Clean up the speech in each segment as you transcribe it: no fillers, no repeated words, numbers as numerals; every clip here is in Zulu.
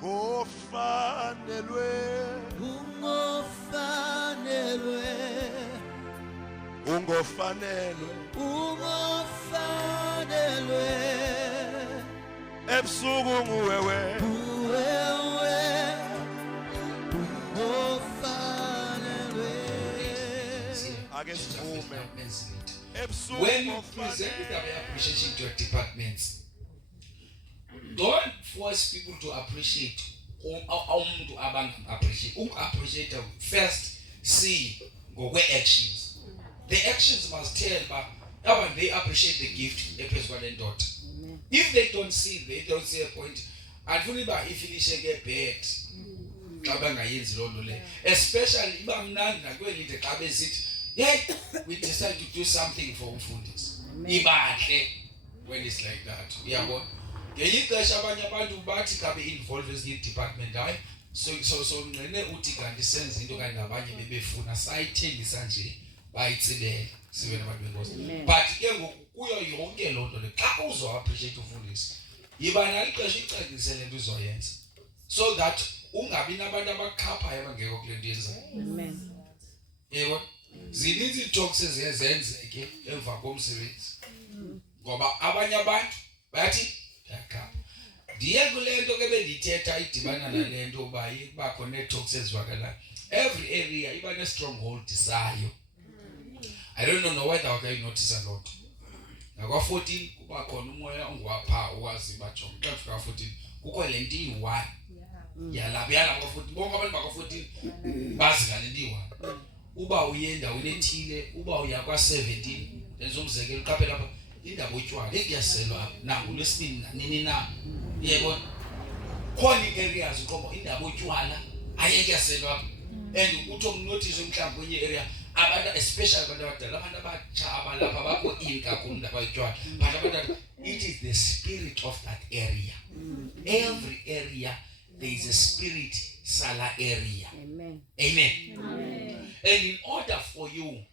Ngofanelwe ebusuku nguwewe ake sivume ebusuku. When you present the appreciation to your departments, don't force people to appreciate umuntu appreciate. Appreciate first, see actions. The actions must tell but they appreciate the gift daughter. If they don't see a point, and fully by if you get bad, especially we decide to do something for Umfundisi. When it's like that, involved in the department. So uthi kanti senze into kanye nabanye bebefuna sayithengisa nje bayitsibele sibe nabantu benkosi. But ke ngokuyo yonke lonto le xa uzo appreciate Umfundisi yiba nalixesha icacise lento uzoyenza so that ungabi nabantu abakhaphayo abangekho kule nto yenzayo. Amen. Yebo zininzi talks ezenzeke emva komsebenzi ngoba abanye abantu bathi yakhapha. Ndiye kule nto ke bendithetha idibana nale nto uba ibakho ne-talks ezivakalayo. Every area iba ne-stronghold zayo. I don't know whether notice a lot. Nakwa-14 kuba khona umoya ongwapha owazi bajonga. Xa kufika 14 kukho le nto iyi-1 yalapha yakwa-14 bonke abantu bakwa-14 bazi ngale nto iyi-1. Uba uye endaweni ethile, uba uya kwa-17 lenza umzekelo uqaphe lapha indaba otywala engiyaselwa apha nangolwesibini nini na. Yebo khona i-areas uqobo indaba otywala ayekeyaselwa apha and uthi umnotice mhlawumbe kwenye area abantu especially abantu abadala abantu abatsha abalapha bakho in kakhulu indaba yotywala but abantu it is the spirit of that area. Every area there is a spirit sala area. Amen. And in order for you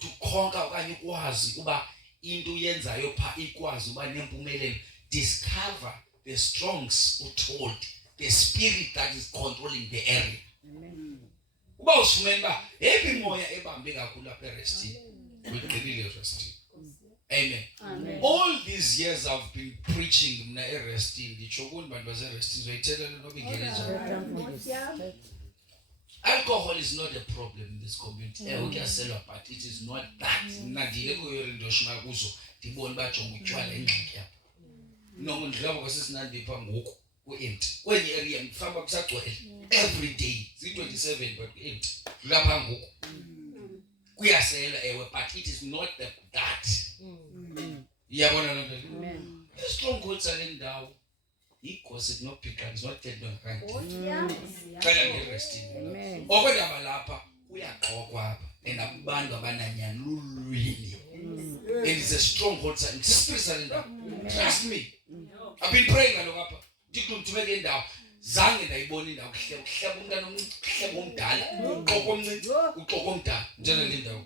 to conquer okanye ukwazi uba into yenzayo pha ikwazi uba nempumelelo, discover the strongs told the spirit that is controlling the area. Amen. Uba usumemba heavy moya ebambe kakhulu apha eRestini uyigqibile eRestini. Amen. All these years I've been preaching mna eRestini nditsho kubantu baseRestini zoyithela lento obingelenza. Alcohol is not a problem in this community. But it is not that. Nadile kuyorindoshima kuzo ndibona bajonga utywala ingxaki yapha. Noma ndilapho kwasesinampha ngoku ku-empty. Kwenye area mfamba kusagcwele every day. Zi-27 but ku-empty. Lapha ngoku. Kuyasela but it is not that. Yabona loo nto. I-strongholds ale ndawo i-gossip nophikana is not dead nonkanti. Xela nge-Restini. Okwendaba lapha uyaqokwa apha and abantu abananyani lulwini. And it's a stronghold. It's a spirit sale ndawo. Trust me. I've been praying ngalokho apha. Ndithi ngithumele indawo zange ndayibona indawo kuhleba umntana omhleba omdala uqoko omncinci uqoko omdala njalo le ndawo.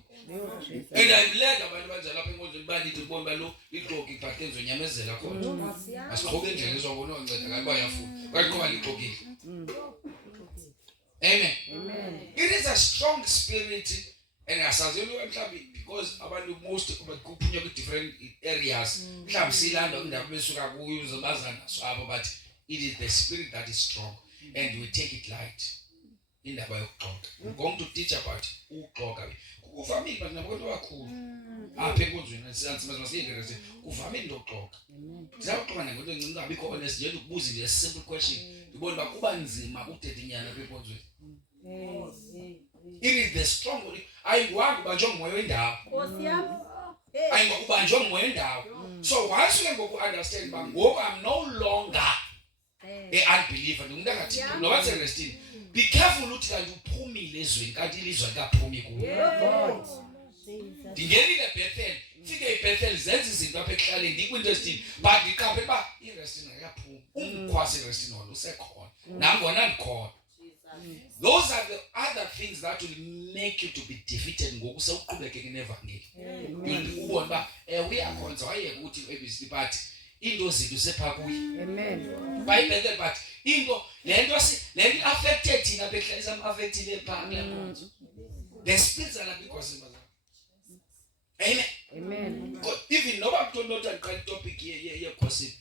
And I've led abantu banjalo lapha enkonzweni banithi ubona balo iqoki ibhaqe ezonyamezela khona. Asiqhoke endlela ezobona onceda kanti bayafuna. Kanti ngoba liqokile. Amen. It is a strong spirit and asazelo mhlawumbe because abantu most kuphunywa ku different areas. Mhlawumbe silanda indaba besuka kuyo uzobazana swabo but it is the spirit that is strong and we take it light. Indaba yokuxoxa. I'm going to teach about ukuxoxa. Kuvamile but nabantu abakhulu. Apha enkonzweni siyansimeza masiyengeze kuvamile ukuxoxa. Siyaxoxa ngento encinci abikho honest nje ukubuza nje simple question. Ngibona ba kuba nzima ukuthetha inyana kwenkonzweni. It is the strong. Ayiwangi banjwe ngomoya wendawo. Nkosi yami. Ayingokubanjwe ngomoya wendawo. So once you go understand ba ngoku I'm no longer an unbeliever. Umuntu akathi no what's Restini. Be careful uthi kanti uphumile ezweni kanti ilizwe likaphumi kuwe. Ndingenile Bethel. Fike eBethel zenza izinto apha ekuhlaleni ndikwinto ezithini but ndiqaphe ba iRestini ayaphuma. Umkhwasi eRestini wona usekhona. Nangona ndikhona. Those are the other things that will make you to be defeated ngoku sewuqhubekeke nevangeli. Ubona ba uyakhonza wayeke ukuthi ebisi but into zethu sepha kuyi. Amen. Bayibheke but into lento affected thina behlalisa am-affected ephaa kule nkonzo. The spirits are because amen. Even noba kutonota ngiqala itopic ye-gossip.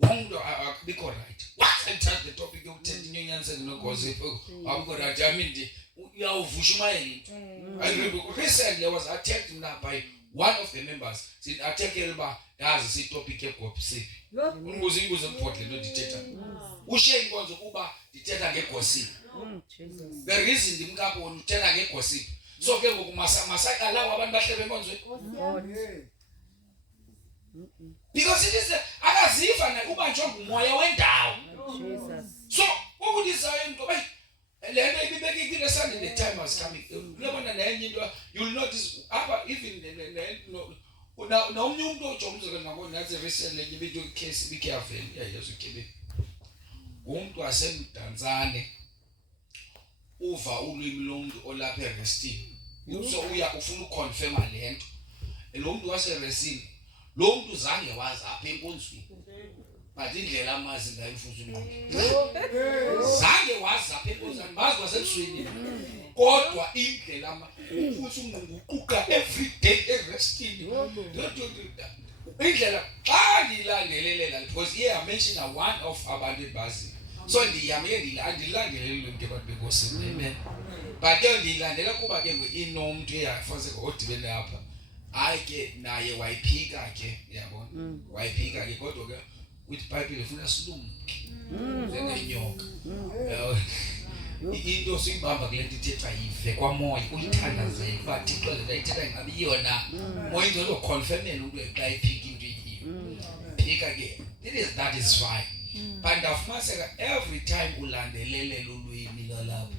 Wonke akubikho right. Once I touch the topic yokuthetha inyonyaniseni no-gossip, akubikho right. I mean, uyawuvusha umayela into. I remember recently I was attacked now by one of the members. Said attackele uba yazi sitopic ye-gossip. Umbuzo kuphotle lo ndithetha. Ushiye inkonzo kuba ndithetha nge-gossip. The reason ndimkapho ndithetha nge-gossip. So ke ngoku masaqala abantu bahlebe enkonzweni. Because it is akaziva na ubanjwe ngumoya wendawo. So ukuthi sayo into bayi le nto ibibekile Sunday the time was coming. Uyabona nenye into you'll notice apha even no omnye umuntu ojomzeke ngako nathi recently ngibido case bikuyavela yayezo kebe. Umuntu wasemdantsane uva ulwimi lomuntu olapha eRestin. So ufuna uconfirma lento. Lo muntu waseRestin lo muntu zange wazi apha enkonzweni. But indlela amazi ngayimfuza umuntu. Zange wazi apha enkonzweni bazi kwasebusweni. Kodwa indlela futhi unguquqa every day eRestin. Indlela xa ndilandelelela because here I mention one of abantu ebazi. So ndilandelele into abantu benkosini. Amen. But ke ndilandela kuba ke inomuntu eyafanele odibene apha. Hayi ke naye wayiphika ke yabona. Wayiphika ke kodwa ke with Bible ufuna silumke. Njengenyoka. Into siyibamba kule nto ithethwa yive kwamoya uyithandazela uba Thixo le ayithetha ngabe iyona moya ingelo confirmela umuntu xa iphika into yiyo. Phika ke that is fine. But ndafumaniseka every time ulandelele lolwimi lalapho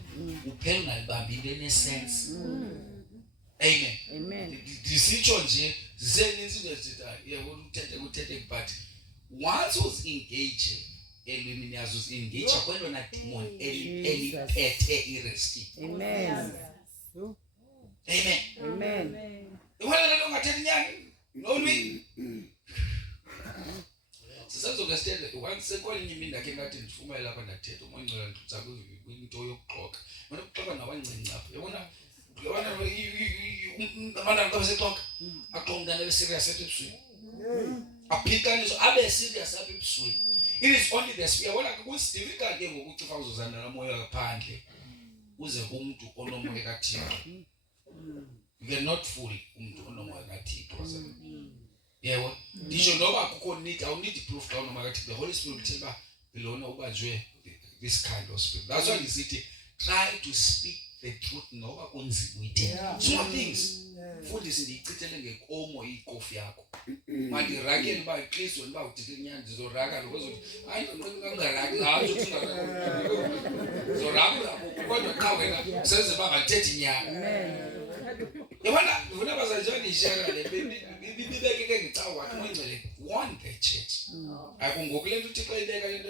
uphela ungalibambi into enesense. Amen. Disitsho nje ziseninzi into ezithethayo yabona uthethe but once us-engage elwimini yazo us-engage kwelona demon eliphethe iRestin. Amen. Iwela lento ungathethi inyani nolwimi. Sisazoke sithethe once sekwalinye imini ndakhe ngathi ndifumele lapha ndathetha uMongcwele nditsa kwinto yokuxoka. Mina ukuxoka nabancinci apha. Yabona abantu abasexoka axoka umntana serious ebusweni. Aphikaniso abe serious apha ebusweni. It is only the spirit. Yabona kusidifika ke ngokuthi fa uzozana namoya ngaphandle uze umuntu onomoya kaThixo. You cannot fool umuntu onomoya kaThixo. Yebo ndisho noba akukho need awunidi proof xa unomoya kaThixo. The Holy Spirit will tell you lona ubanjwe this kind of spirit. That's why nisithi try to speak the truth noba kunzima uyithetha. Small things. Fundisi ndiyichithele ngekomo ikofi yakho. Mandirakele uba iKristu niba udithile inyani ndizoraka lokho hayi nongaraki hayi uthi ngaka. Zoraka kodwa xa wena senze bangathethi inyani. Yabona ufuna bazajani ishara le bibeke ke ngicawa wathi uMongcwele warn the church. Akungokule nto uThixo ibeka le nto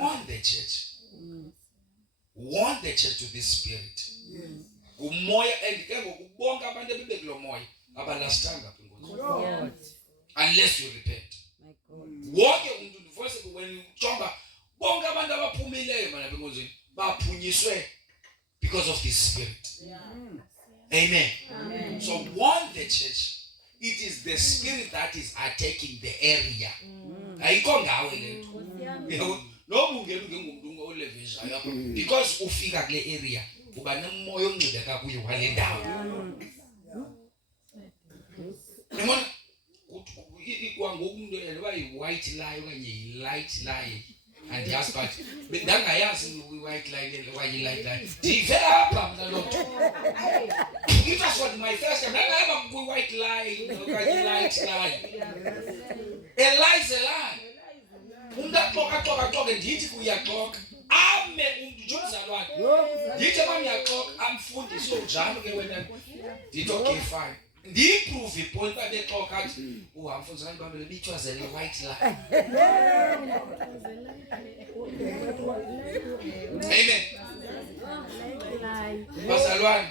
warn the church. Want the church to this spirit. Umoya endike ngokubonga abantu ebebekulo moya abalastanga apha enkonzweni. Unless you repent. Wonke umuntu ndivoice when ujonga bonke abantu abaphumileyo mana apha enkonzweni baphunyiswe because of this spirit. Amen. So want the church. It is the spirit that is attacking the area. Ayikho ngawe lento. No ungena ngumuntu olevisha yakho because ufika kule area uba nemoya ongcibeka kuyo wale ndawo. Yabona ikwangoku umuntu eba yi-white lie okanye yi-light lie andiyazi but ndangayazi i-white lie wayi-light lie ndivela apha mna loo nto. It was what my first time ndangahamba kwi-white lie okanye i-light lie. A lie is a lie. Umuntu axoka ndithi uyaxoka ame umuntu njomzalwane ndithi mami uyaxoka amfundise njalo ke wena ndithi okay fine ndiyiprove ipoint abexoka athi uhamfundisa kanti bamele bithwazele white lie. Amen. Bazalwane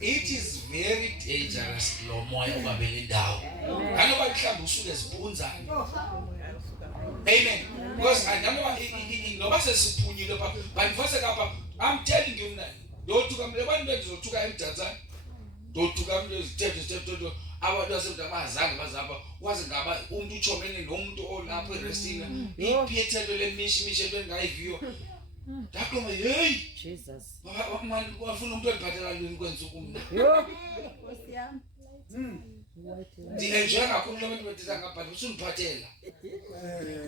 it is very dangerous lo moya ubabele ndawo. Kanoba mhlawumbe usuke ziphunzana. Amen. Because I know noba sesiphunyile pha bandifase kapha I'm telling you mna ndotuka mle bantu endizotuka eMdantsane ndotuka mle izithethe abantu basemdabazange bazapha waze ngaba umuntu uchomene nomuntu olapha eRestina iphethelo lemishimishe bengayiviyo ndaqoma hey Jesus manje wafuna umuntu oliphathela lweni kwenzuku mna Osiyami enjoy kakhulu abantu bethetha ngaphandle usundiphathela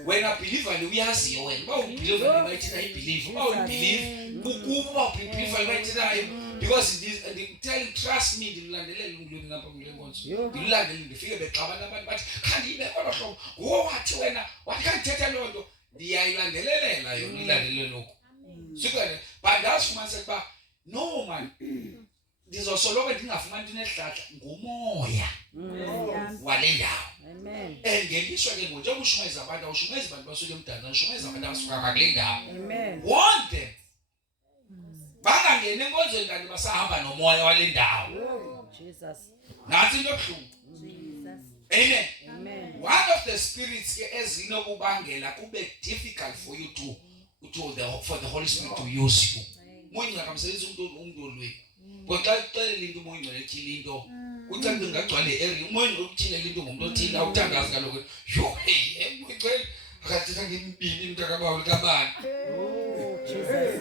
wena believer le uyaziyo wena ba ubeliever bayithi I believe ba ubelieve ukuba ubeliever bayithi because this and tell trust me ndilandelele umlweni lapha kule nkonzo ndilandelele ndifike bexabana abantu bathi khandibe kodwa hlobo wo wathi wena wathi kangithetha lonto ndiyayilandelelela yona ilandelele lokho sikane bandasifumana ukuba no man ndizosoloko ndingafumani into nehlahla ngumoya wale ndawo amen engelishwa ke nje ukushumayeza abantu awushumayeza abantu basuke eMdantsane ushumayeza abantu abasuka ngakule ndawo amen wonke bangangena enkonzweni kanti basahamba nomoya wale ndawo Jesus nansi into ebuhlungu Jesus amen amen one of the spirits ezinokubangela kube difficult for you for the Holy Spirit to use you moya kamsebenzi umuntu olwe kodwa ixelele into moya ingcwele ethile into ucace ngagcwale area moya ngokuthile into ngomuntu othile awuthandaza kaloku yo hey ngicela akathetha ngempini mntakabawo kabani Jesus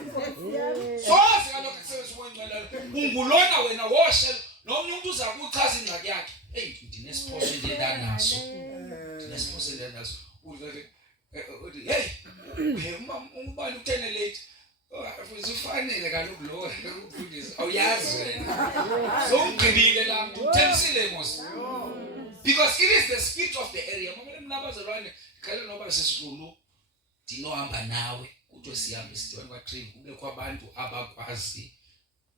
so sikalokho kusebenza moya ingcwele ungulona wena woshela nomnye umuntu uza kuchaza ingxaki yakhe hey ndinesiphoso endinaso ndinesiphoso endinaso uzathi hey ubani uthene late ufanele kaloku lo ukufundisa awuyazi wena so ugqibile la mntu uthelisile mos because it is the spirit of the area mama mnabazalwane khale noba sesihlulu dinohamba nawe kuthiwe sihambe sidibane kwa-train kubekho abantu abakwazi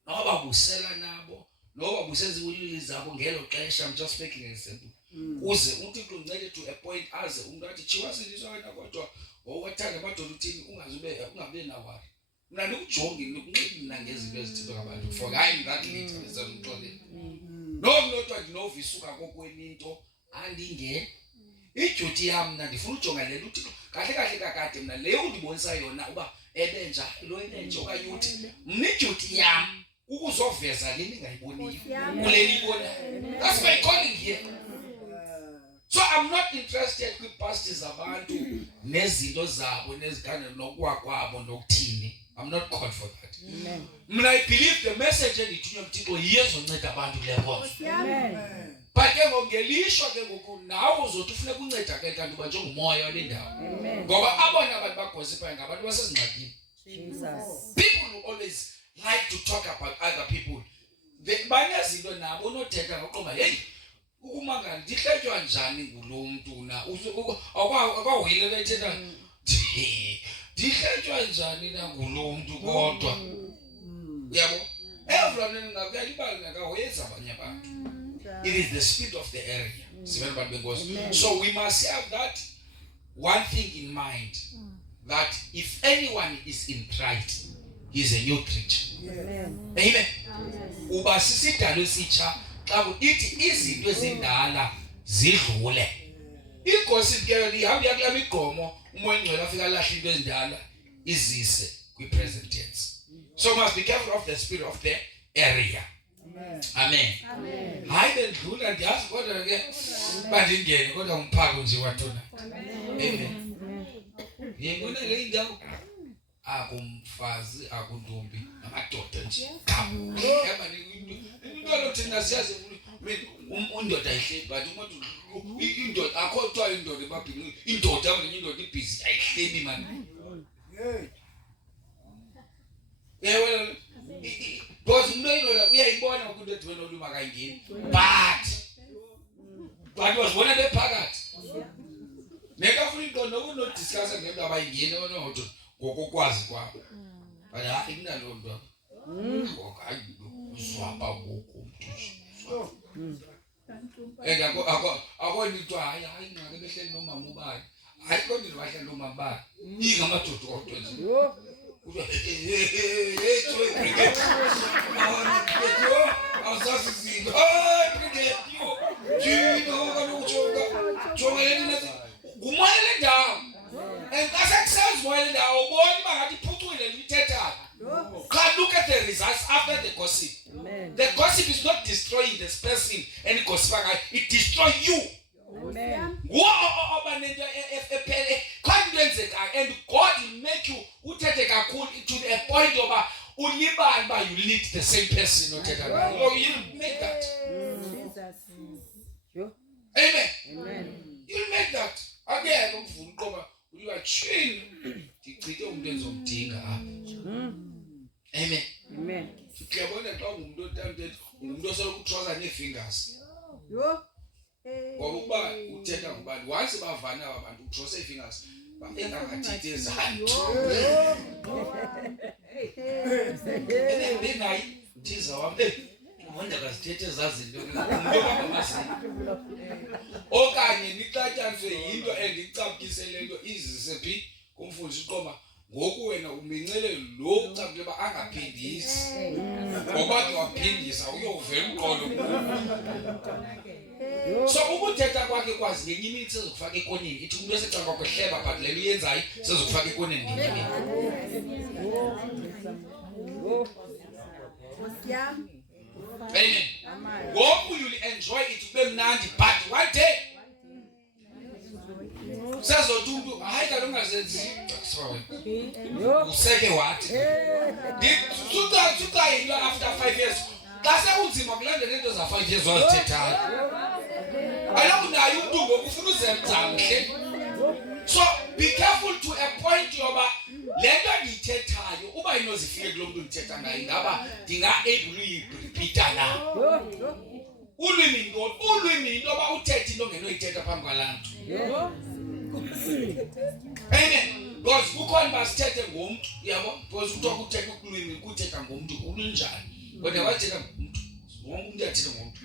noba busela nabo noba buseziwilili zabo ngelo xesha I'm just making an example uze umuntu uncede to a point aze umuntu athi chiwa sindiswa wena kodwa wathanda amadoda uthini ungabe nawari mna ndikujonge ndikunxibi mna ngezinto ezithethwa ngabantu for hayi that later bezamxolele nomnotwa ndinovisuka kokweni into andingene iduty yam mna ndifuna ujonga le uthi kahle kahle kakade mna le undibonisa yona uba ebenja lo ebenja okanye uthi mna iduty yam ukuzoveza le ningayiboniyo kule niyibona that's my calling here so I'm not interested kwipastors abantu nezinto zabo nezikanye nokwa kwabo nokuthini I'm not called for that amen mna I believe the message endithunywa uThixo iyezonceda abantu kule nkonzo amen but ke ngelishwa ke ngoku nawe uzothi ufuna ukunceda ke kanti uba njengomoya wale ndawo amen ngoba abona abantu bagosiphayo ngabantu basezingxakini Jesus people who always like to talk about other people banezinto nabo unothetha ngoqoma hey ukumanga ndihletywa njani ngulo mntu na akwawile bethetha ndihletywa njani na ngulo mntu kodwa yabo everyone ngakuyalibala ngakahoyeza abanye abantu it is the spirit of the area sivela bantu benkosi so we must have that one thing in mind that if anyone is in Christ he is a new creature amen uba sisidalo esitsha xa ithi izinto ezindala zidlule igossip ke lihamba yakula migqomo umoya engcwele afika lahla into ezindala izise kwi present tense so must be careful of the spirit of the area amen hayi bendlula ndiyazi kodwa ke bandingene kodwa umphako nje wathona amen yebona le indawo akumfazi akuntombi amadoda nje yaba into lo thina siyazi indoda ayihleli but umuntu indoda akhothwa indoda ebabhini indoda abanye indoda ibhizi ayihleli manje wena because umuntu uyayibona ukuthi edibene oluma kangeni but wasibona bephakathi nekafuna into nokunodiscuss ngento abayingeni onotho ngokukwazi kwabo but hayi kunalo nto ngokayi uzwapha ngoku akoni into hayi ngake behleli nomama ubani hayi kodwa bahleli nomama bani ingamadoda kodwa nje ngumoya le ndawo look at the results after the gossip. Amen. The gossip is not destroying this person and gossip. It destroys you. Amen. And God will make you to a point of you lead the same person. You'll make that. Jesus. Yo. Amen. Amen. You'll make that. Again, you are trained. Amen. Amen. Fingers. Yo. Ngoba uthetha ngubani once bavana abantu utrose ifingers engathi ezantu bengayi thiza wambe wanda kasithethe zazinto okanye nixatyaniswe yinto endicapukise lento izise phi kumfundisi uqoma ngoku wena umincele lo ucapukile ba angaphindisi ngoba ke waphindisa uyovela umqolo. So ukuthetha kwakhe kwazi ngenye imini sezokufaka ekoneni ithi umuntu esecanga kwakhe hleba but le uyenzayo sezokufaka ekoneni ngenye imini. Amen. Ngoku you'll enjoy it ube mnandi but one day sezothi umuntu hayi kaloku ungazenzi useke wathi suka yinto after 5 years xa sekunzima kulandela into za 5 years wazithethayo alokunayo umuntu ngoku ufuna uzenza mhle. So be careful to a point yoba le nto ndiyithethayo uba inozifike kulo muntu ndithetha ngayo ingaba ndinga-able uyirepeata na. Ulwimi into yoba uthethe into ngenoyithetha phambi kwalaa mntu. Amen. Because kukhona basithethe ngomntu yabo because uthiwa kuthetha ulwimi kuthetha ngomntu ulunjani kodwa wathetha ngomntu wonke umuntu uyathetha ngomntu.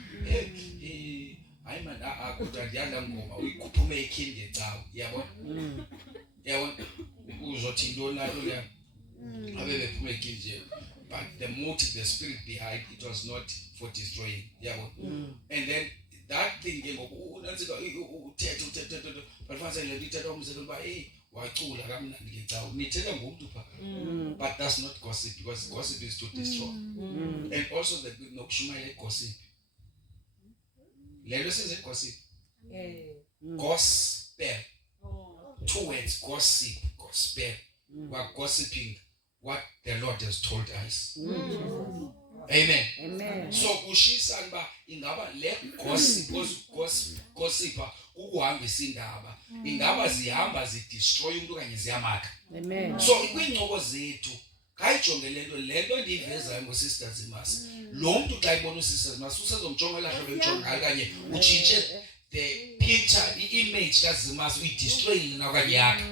Hayi man kodwa ndiyanda ngoma uyikhuphume ekhindi ecawe yabo yabo uzothi into nayo le abe bephume ekhindi nje but the motive, the spirit behind it was not for destroying yabo. And then that thing ke ngoku unantsika uthethe but fanele le ithetha umzelo ba wacula kamnandi ke cawe nithetha ngomntu pha but that's not gossip because gossip is to destroy. And also the nokushumayela gossip lelo senze gossip gospel 2 words gospel we're gossiping what the Lord has told us. Amen. Amen. So kushisana ba ingaba le gossipa ukuhambisa indaba ingaba zihamba zidestroy umuntu kanye ziyamakha. Amen. So kwincoko zethu kayijonge lento endiyivezayo ngosisters Zimas lo muntu xa ibona usisters Zimas usezomjonga lahlo bemjonga kanye utshintshe the picture i-image kaZimas uyidestroy na kanye yakhe.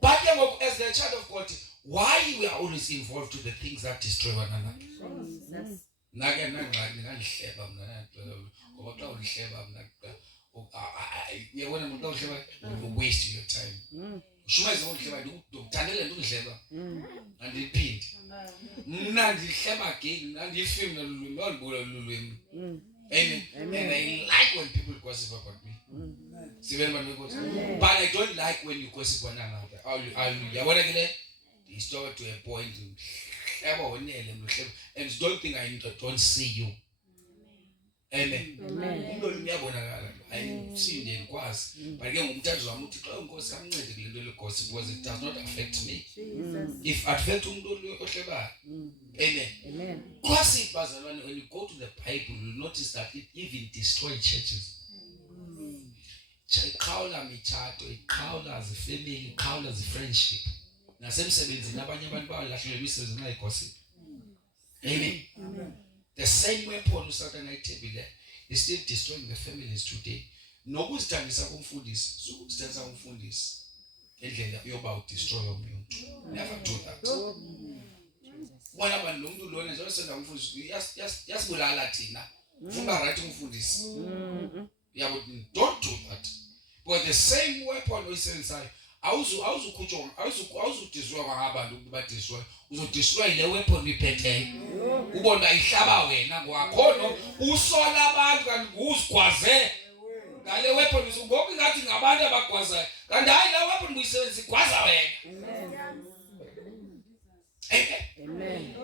But ke ngoku as the child of God why we are always involved to the things that destroy one another. Jesus. Nake nangihleba mna ngoba xa ulihleba mna yabona umuntu ohleba you waste your time. Shumayiza uhleba ndikuthandele nto uhleba andiphindi mna ndihleba again andifilm nolulwimi olubula lulwimi. Amen. And I like when people gossip about me. But I don't like when you gossip on another. Yabona ke le stop to a point and don't think I don't see you. Amen. Into liyabonakala ayisinde ngikwazi but ke ngumthandazo wami uthi xa inkosi kamncede kule nto legossip because it does not affect me. If affect umuntu ohlebayo. Amen. Gossip bazalwane when you go to the Bible you notice that it even destroys churches. Iqhawula mitshato, iqhawula family, iqhawula friendship. Nasemsebenzini abanye abantu bayalahlekelwa imisebenzi ngenxa yegossip. Amen. The same weapon uSatan ayithebile is still destroying the families today. Nokuzithandisa kumfundisi, sukuzithandisa kumfundisi endlela yoba udestroy umuntu. Never do that. Wona abantu lo muntu lona nje osenda kumfundisi yasibulala thina. Ufuna right umfundisi. Yabo don't do that. But the same weapon oyisebenzisayo awuzukhutshwa awuzudiswa kwabantu kubadiswa uzodiswa ile weapon uyiphetheyo ubona ihlaba wena ngwakhono usola abantu kanti uzigwaze ngale weapon ngoku ngathi ngabantu abagwazayo kanti hayi la weapon buyisebenzisa igwaza wena. Amen.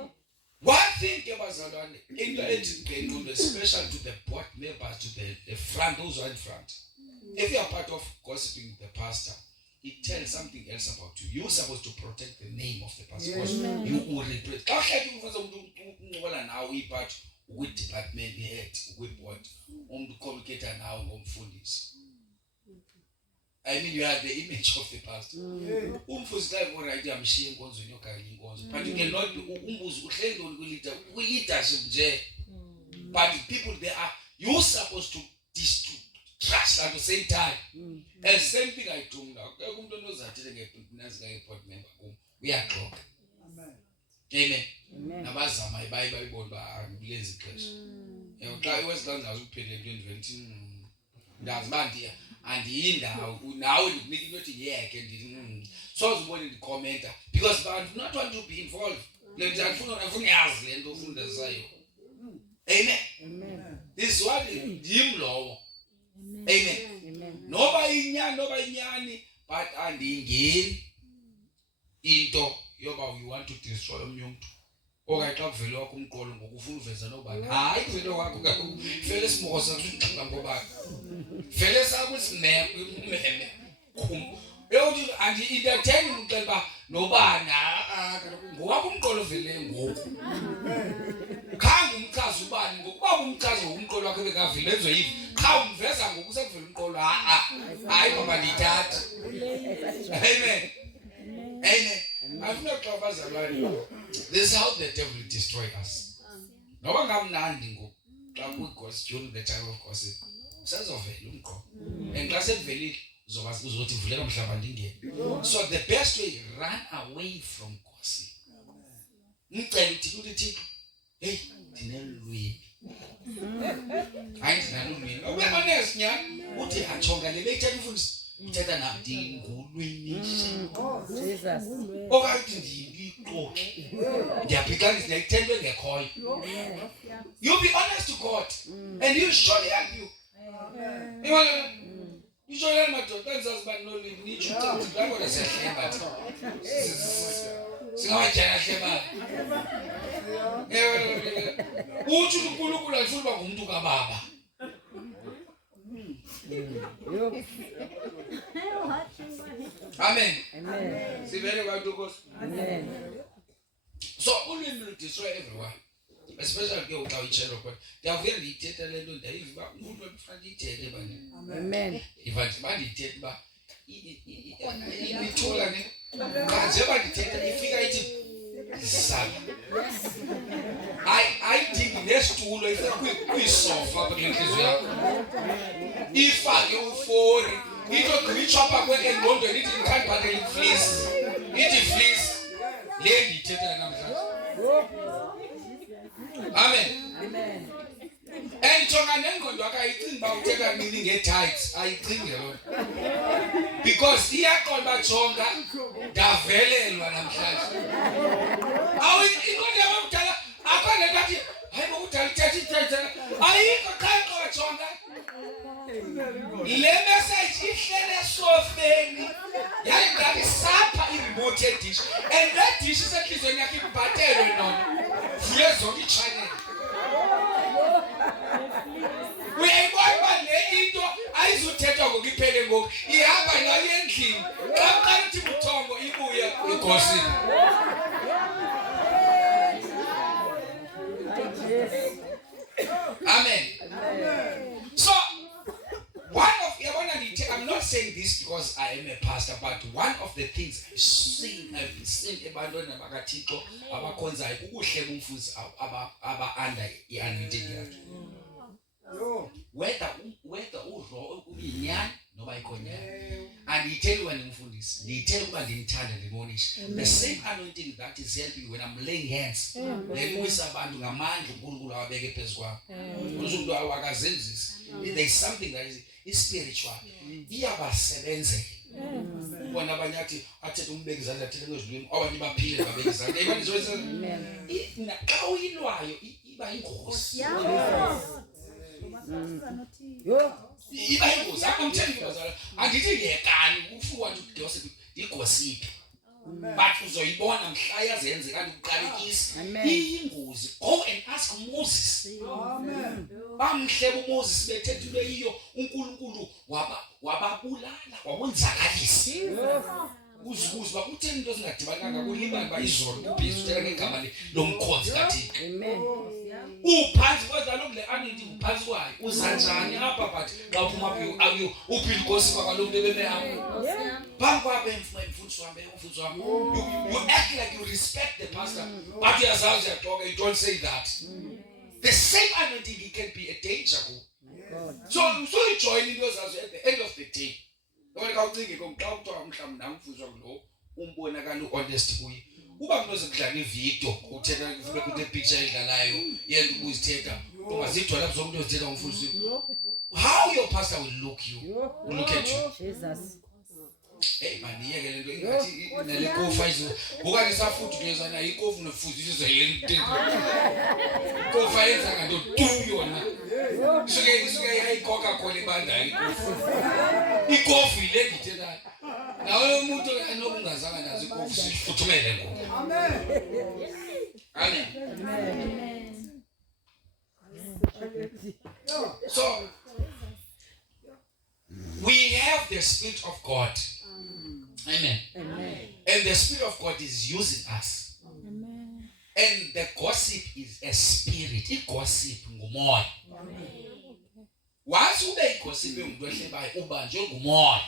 bazalwane into ethi ngengqondo special to the board members, to the front, those who are in front. If you are part of gossiping with the pastor, it tells something else about you. You're supposed to protect the name of the pastor because you will represent. Department head, board, communicator now, I mean, you have the image of the pastor. But you cannot be leadership. But people there are you're supposed to trust at the same time. And same thing I told now. We are drunk. Amen. Nabaza my Bible board by lazy crash. You try West London as we paid in 2020. That's bad here. And the now you make it yeah, can so I was born in the commenter because I do not want to be involved. Amen. This is what dim law. Amen. Nobody nyani, but and again into yoba you want to destroy umuntu. Okayika vele wakho umqolo ngokufuna uveza nobani. Hayi vele wakho vele simoza ngixoxa ngobani. Vele sakusineme umeme. Eyothi andi entertain umxeba nobani ngowakho umqolo vele ngoku. Khanga umchaza ubani ngokuba umchaza umqolo wakhe bekavelezwe yivi. Cha umveza ngokusekuvela umqolo hayi baba ndithatha. Amen. Amen. This is how the devil destroy us. No one come landing go. During the time of gossip. Sense of it, and class valley so the best way, run away from gossip. Hey, you'll be honest to God and He'll surely help you. You should help my daughter's husband, no need to tell you. I'm going to say, Amen. Amen. See very well to God. Amen. So only will destroy everyone. Especially go to each other. They are very detailed and they Amen. If I find it, but I think next to we suffer if I go for it. It will reach up and go to it in time, but it flees. It flees. Lady, Amen. Amen. And Tonganengo, I think about taking meaning get tight. I think because he had called back Chonga, Davele, and one I'm never tell her. I can't let you. I won't tell you. I can't call Chonga. Le message is so funny. Yeah, that is supper in remote dish, and that dish is at least when you keep butter on. Yes, on the channel. We ain't going to into I should take a good penny book. He have an alien king. Come to Mutongo, Ibuya, gossip. Amen. So, I'm not saying this because I am a pastor, but one of the things I've seen abandoned Abagatiko, Abakonza, Ukushem Foods, Aba under the anointing. Whether Uyan, nobody can. And he tell you when you this, they tell you when they turn and demolish. The same anointing that is helping when I'm laying hands. Then we abandon a man to Guru Bege Peswa. There's something that is spiritual. He have sevenze. When Abanyati at the big Zan at the dream, or in my pillar, how you know you buy horse. I'm telling you, I didn't get who want to gossip. It was sleep. but uzoyibona mhla yazenze kanti uqalekisa Amen. iyingozi. Go and ask Moses. Bamhle uMoses bethethule iyo uNkulunkulu wababulala wabonzakalisa. Uzibuza bakutheni into zingadibana kulibali bayizolo kubhizi utshela ngegama lomkhonzi kaThixo. Amen. Uphansi kwezalo kule anithi uphansi kwayo uzanjani apha but xa uphuma phi uphila inkosi kwaloku bebe apha bangwa bemfundisi wami you act like you respect the pastor but uyazazi uyaxoka you don't say that. The same anointing he can be a danger ku. So you join into zazo at the end of the day. Lokho kawucinge komxa kuthiwa mhlawumbe namfundisi wami lo umbonakala honest kuye. Uba kunoze kudlala ivideo uthetha kube kuthi picture edlalayo yena ubuzithetha ungazidwa lapho zonke uzithetha ngomfundisi. How your pastor will look at you. Jesus. Hey man, yeke lento ingathi nelekofa izo ngoba ngisafuthi kuyezwa na ikofu nofundisi izoyele kofa yenza nganto tu yona. Isuke yayikhokha khona ibanda ikofu ile ngithetha. Nawe umuntu anokungazanga nazo ikofu sifuthumele ngoba. Amen. Amen. So we have the Spirit of God. Amen. Amen. And the Spirit of God is using us. Amen. And the gossip is a spirit. I gossip ngumoya. Once ube igossip umuntu ehlebayo ubanje ngumoya.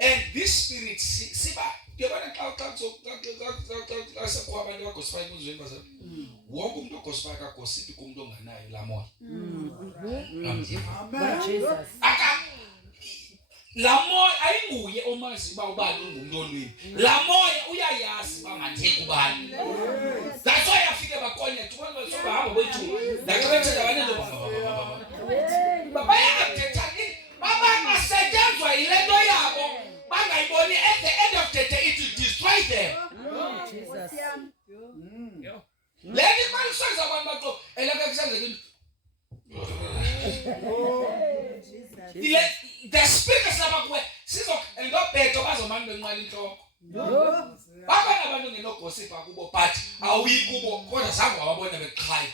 And this spirit siba yabona xa sekho abantu abagossip emuzweni bazalo. Wonke umuntu ogossip akagossip kumuntu onganayo la moya. Amen. Jesus. La moya ayinguye omazi ba ubani ungumuntu olwini. La moya uyayazi bangatheka ubani. That's why afike bakonye tubona so bahamba kwethu. Ndakwethe abantu baba bayathetha baba masetshenzwa yilento yabo bangayiboni at the end of the day it will destroy them. Jesus. Leli malisenza abantu baqo elaka kusenzekile. The spirit is about sizo endobhedo bazomani benqala inhloko. Baba nabantu ngenogossip akubo but awuyikubo kodwa zange wabona beqhaya.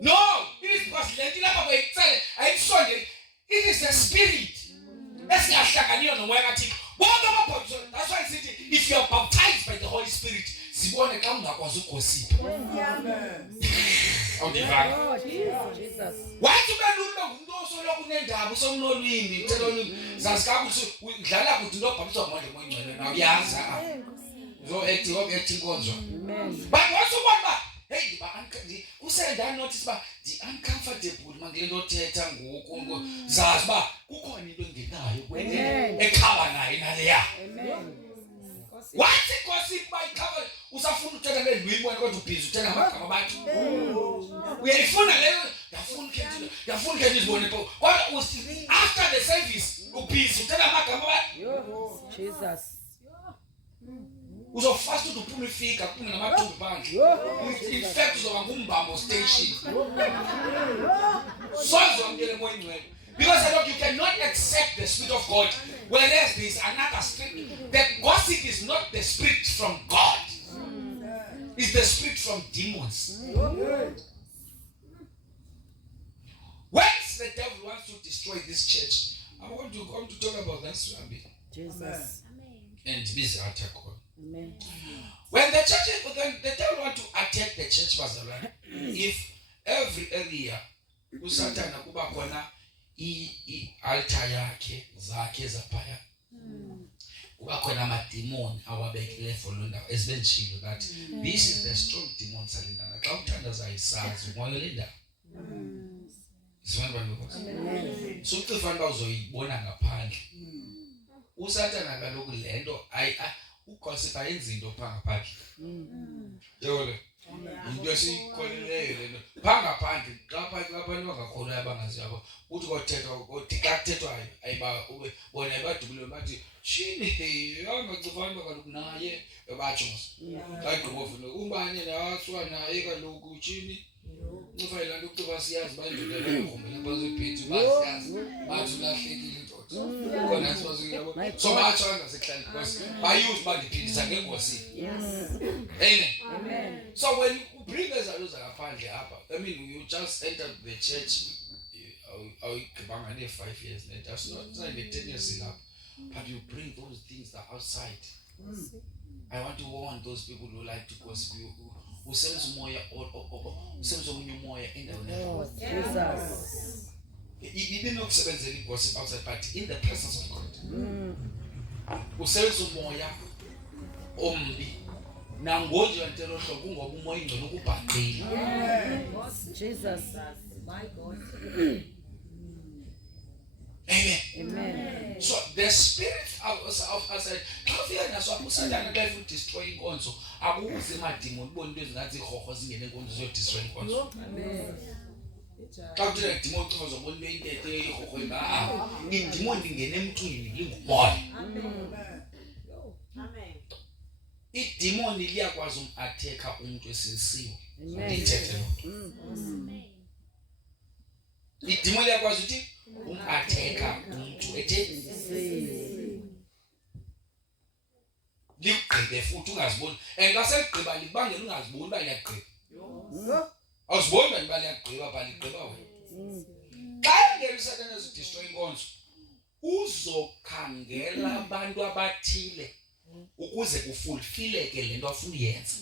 No, it is because lento lapha kwayitsele ayisonde. It is the spirit. Esiyahlakaniyo nomoya kaThixo. Bonke amabhaptizo that's why sithi if you are baptized by the Holy Spirit sibone xa ungakwazi ugossip. Amen. Oh, Jesus. Wathi belula ngumuntu osoloku nendaba usomnolwini uthela olwini zasikabuthi udlala kuthi ndobhabiswa ngomonde moyingcwele na uyazi zo acting konzo. Amen. But wasubona hey usenda notice ba the uncomfortable mangile nothetha ngoku zazi ba kukhona into engenayo kwene ekhaba naye naleya. Amen. Wathi gossip bayikhaba usafuna uthetha ngelwimi wena kodwa ubhizi uthetha amagama abantu. Uyayifuna leyo yafuna ke izibone kodwa after the service ubhizi uthetha amagama abantu. Jesus. Uzofast uphuma ifika kume namathumbu phandle. In fact uzoba ngumbambo station. Sonke ngiyele moyingcwele. Because look, you cannot accept the Spirit of God, whereas there is another spirit. The gossip is not the spirit from God. It's the spirit from demons. Once the devil wants to destroy this church, I'm going to come to talk about that Swami. Jesus. And Bizarre. Amen. When the devil wants to attack the church, if every area usatana kuba khona i-altar yakhe zakhe zaphaya kuba khona amademoni awabekile for lo ndawo esibenjilo that this is the strong demon salindana xa uthandaza isazi umoya lendawo. So ucifana uba uzoyibona ngaphandle. Usatana kaloku le nto ugossip ayenza into phaa ngaphandle. Yebo into esiyikholeleyo le nto phaa ngaphandle xa abantu bangakholwayo abangaziyo uthi xa kuthethwayo bona ayibadubule bathi shini angacifana kaloku naye batsho xa igqibovile ubani nasuka naye kaloku shini ncifayela nto ukuba siyazi bayindlela yokumbela bazobhethi basiyazi bathi ulahlekile indoda Khona sibazo yabo. So bayathanda sekuhlala because bayuse bandiphilisa ngegossip. Amen. So when you bring those ngaphandle apha, I mean you just enter the church awugibanga ne 5 years later. That's not even 10 years lapha. But you bring those things that are outside. I want to warn those people who like to gossip you. Who sells moya or sells moya in the Jesus. Even not selling gossip outside, but in the presence of God. Who sells moya ombi. Nangoje antero ngoba umoya ingcono kubhaqile. Jesus. My God. Amen. So the spirit outside, kafika naso akusandana life to destroy inkonzo. Akuze emadimoni ubone into ezingathi ihoho zingene inkonzo zo destroy inkonzo. Amen. Xa kuthi idimoni uqozo ubone into ethe ihoho iba indimoni ingene emntwini lingumoya. Amen. Idimoni liyakwazi umatheka umuntu esisiwe. Amen. Ithethe lo. Idimoni liyakwazi ukuthi umatheka umuntu ethe ligqibe futhi ungaziboni engaseligqiba libangela ungaziboni uba liyagqiba awuziboni bani baliyagqiba baligqiba wena xa ngelisakana ezidestroy inkonzo uzokhangela abantu abathile ukuze kufulfilleke lento afuna uyenza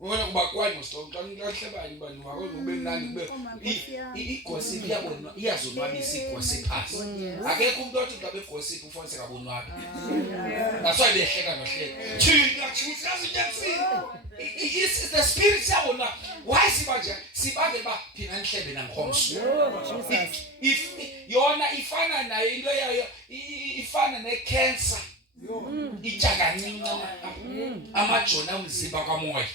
wena kuba kwani mostly xa ngihlebani bani wako ube mnandi kube igossip yabona iyazonwabisa igossip phasi akekho umuntu othi xa begossip ufonse kabonwabi that's why behleka nohleka thina chusazi nje is the spirit yabona why sibanje sibange ba phina nihlebe nankhomso Jesus. if yona ifana nayo into yayo ifana necancer ijakancinci amajoni umzimba kamoya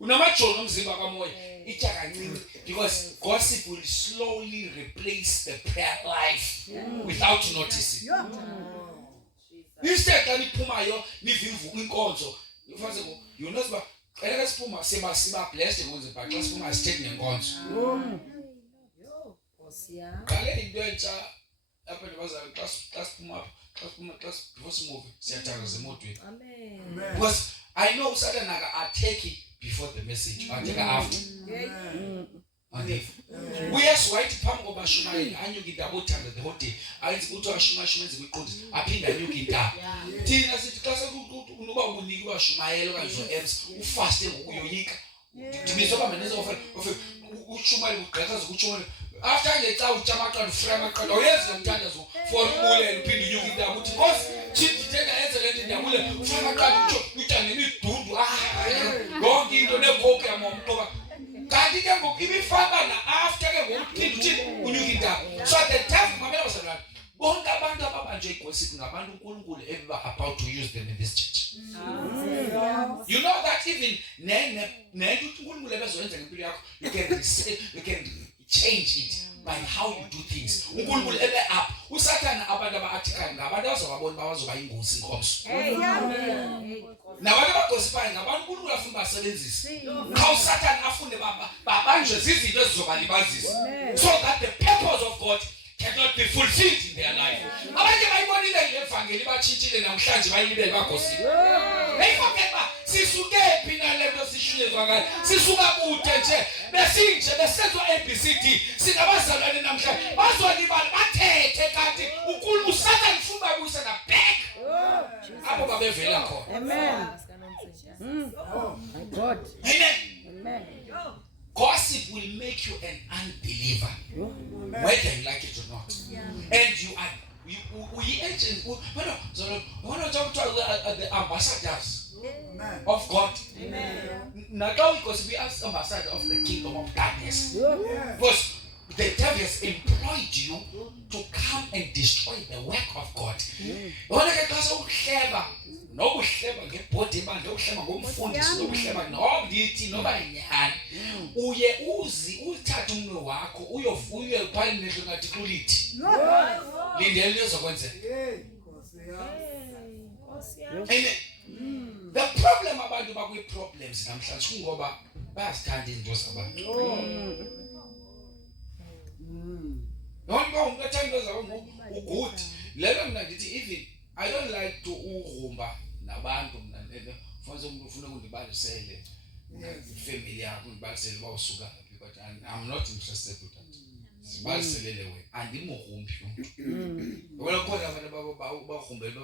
unamajoni umzimba kamoya ijakancinci because gossip will slowly replace the prayer life without noticing. Instead xa niphumayo nivimvuka inkonzo ufanele ngo you know ba eleke siphuma siba blessed ngonze but xa siphuma sithethe nenkonzo qale into entsha apha ndibazana xa siphuma before smove siyathandaza emotweni. Amen. Because I know Satan attack it before the message attack after uyasiwayithi phambi koba ashumayele anyuke intaba othanda the whole day ayithi ukuthi ashuma enze kwiqondisi aphinde anyuke intaba thina sithi xa sekunoba ubuniki washumayela okanye zo-ems ufaste ngokuyoyika ndibizwa bameneza ushumayele kugqethaza ukutshumayele after ngeca utshamaqanda uframe amaqanda awuyenzi nomthandazo for ubulela uphinde unyuke intaba uthi nkosi thindithenga yenze le nto ndiyabule uframe amaqanda utsho utya nemidundu yonke into neekopi yamomqoba kanti ke ngoku ibifaka na after ke ngokuphinde uthi unyuke intaba so the devil mamela bazalwane bonke abantu ababanjwe igossip ngabantu uNkulunkulu about to use them in this church. You know that even nento uNkulunkulu ebezoyenza ngempilo yakho you can change it by how you do things. uNkulunkulu ebe up uSathana abantu aba-article ngabantu abazobabona bazoba ingozi inkomso. Nabantu abagosipayo ngabantu uNkulunkulu afuna basebenzise xa uSathana afunde babanjwe zizinto ezizobalibazisa so that the purpose of God cannot be fulfilled in their life. Abanye bayibonile le evangeli bachintshile namhlanje bayilibele bagosipa. Forget ba sisuke phi na lento sishiyezwa ngayo. Sisuka kude nje besinje besenzwa ABCD sinabazalwane namhlanje bazolibala bathethe kanti uNkulunkulu uSathana ufuna babuyisa na back. Abo babevela khona. Amen. My God. Amen. Amen. Gossip will make you an unbeliever, whether you like it or not. And you are we agents. When I talk to the ambassadors of God, now because we are ambassadors of the kingdom of darkness, because the devil has employed you to come and destroy the work of God. Nokuhleba ngebhodi manje okuhleba ngomfundisi nokuhleba nobithi noba inyani uye uthathe umunwe wakho uyovuye phali nehlo ngathi kulithi lindele lezokwenzeka. The problem abantu bakwi problems namhlanje kungoba bayazithanda izinto zabantu. noma ungathandaza ugood lelo mina ngithi even I don't like to uhumba nabantu mina mfanele umuntu ufuna ukundibalisele family yakho undibalisele bawusuka laphi but I'm not interested with that sibaliselele wena andimuhumbi umuntu wena khona abantu bahumbele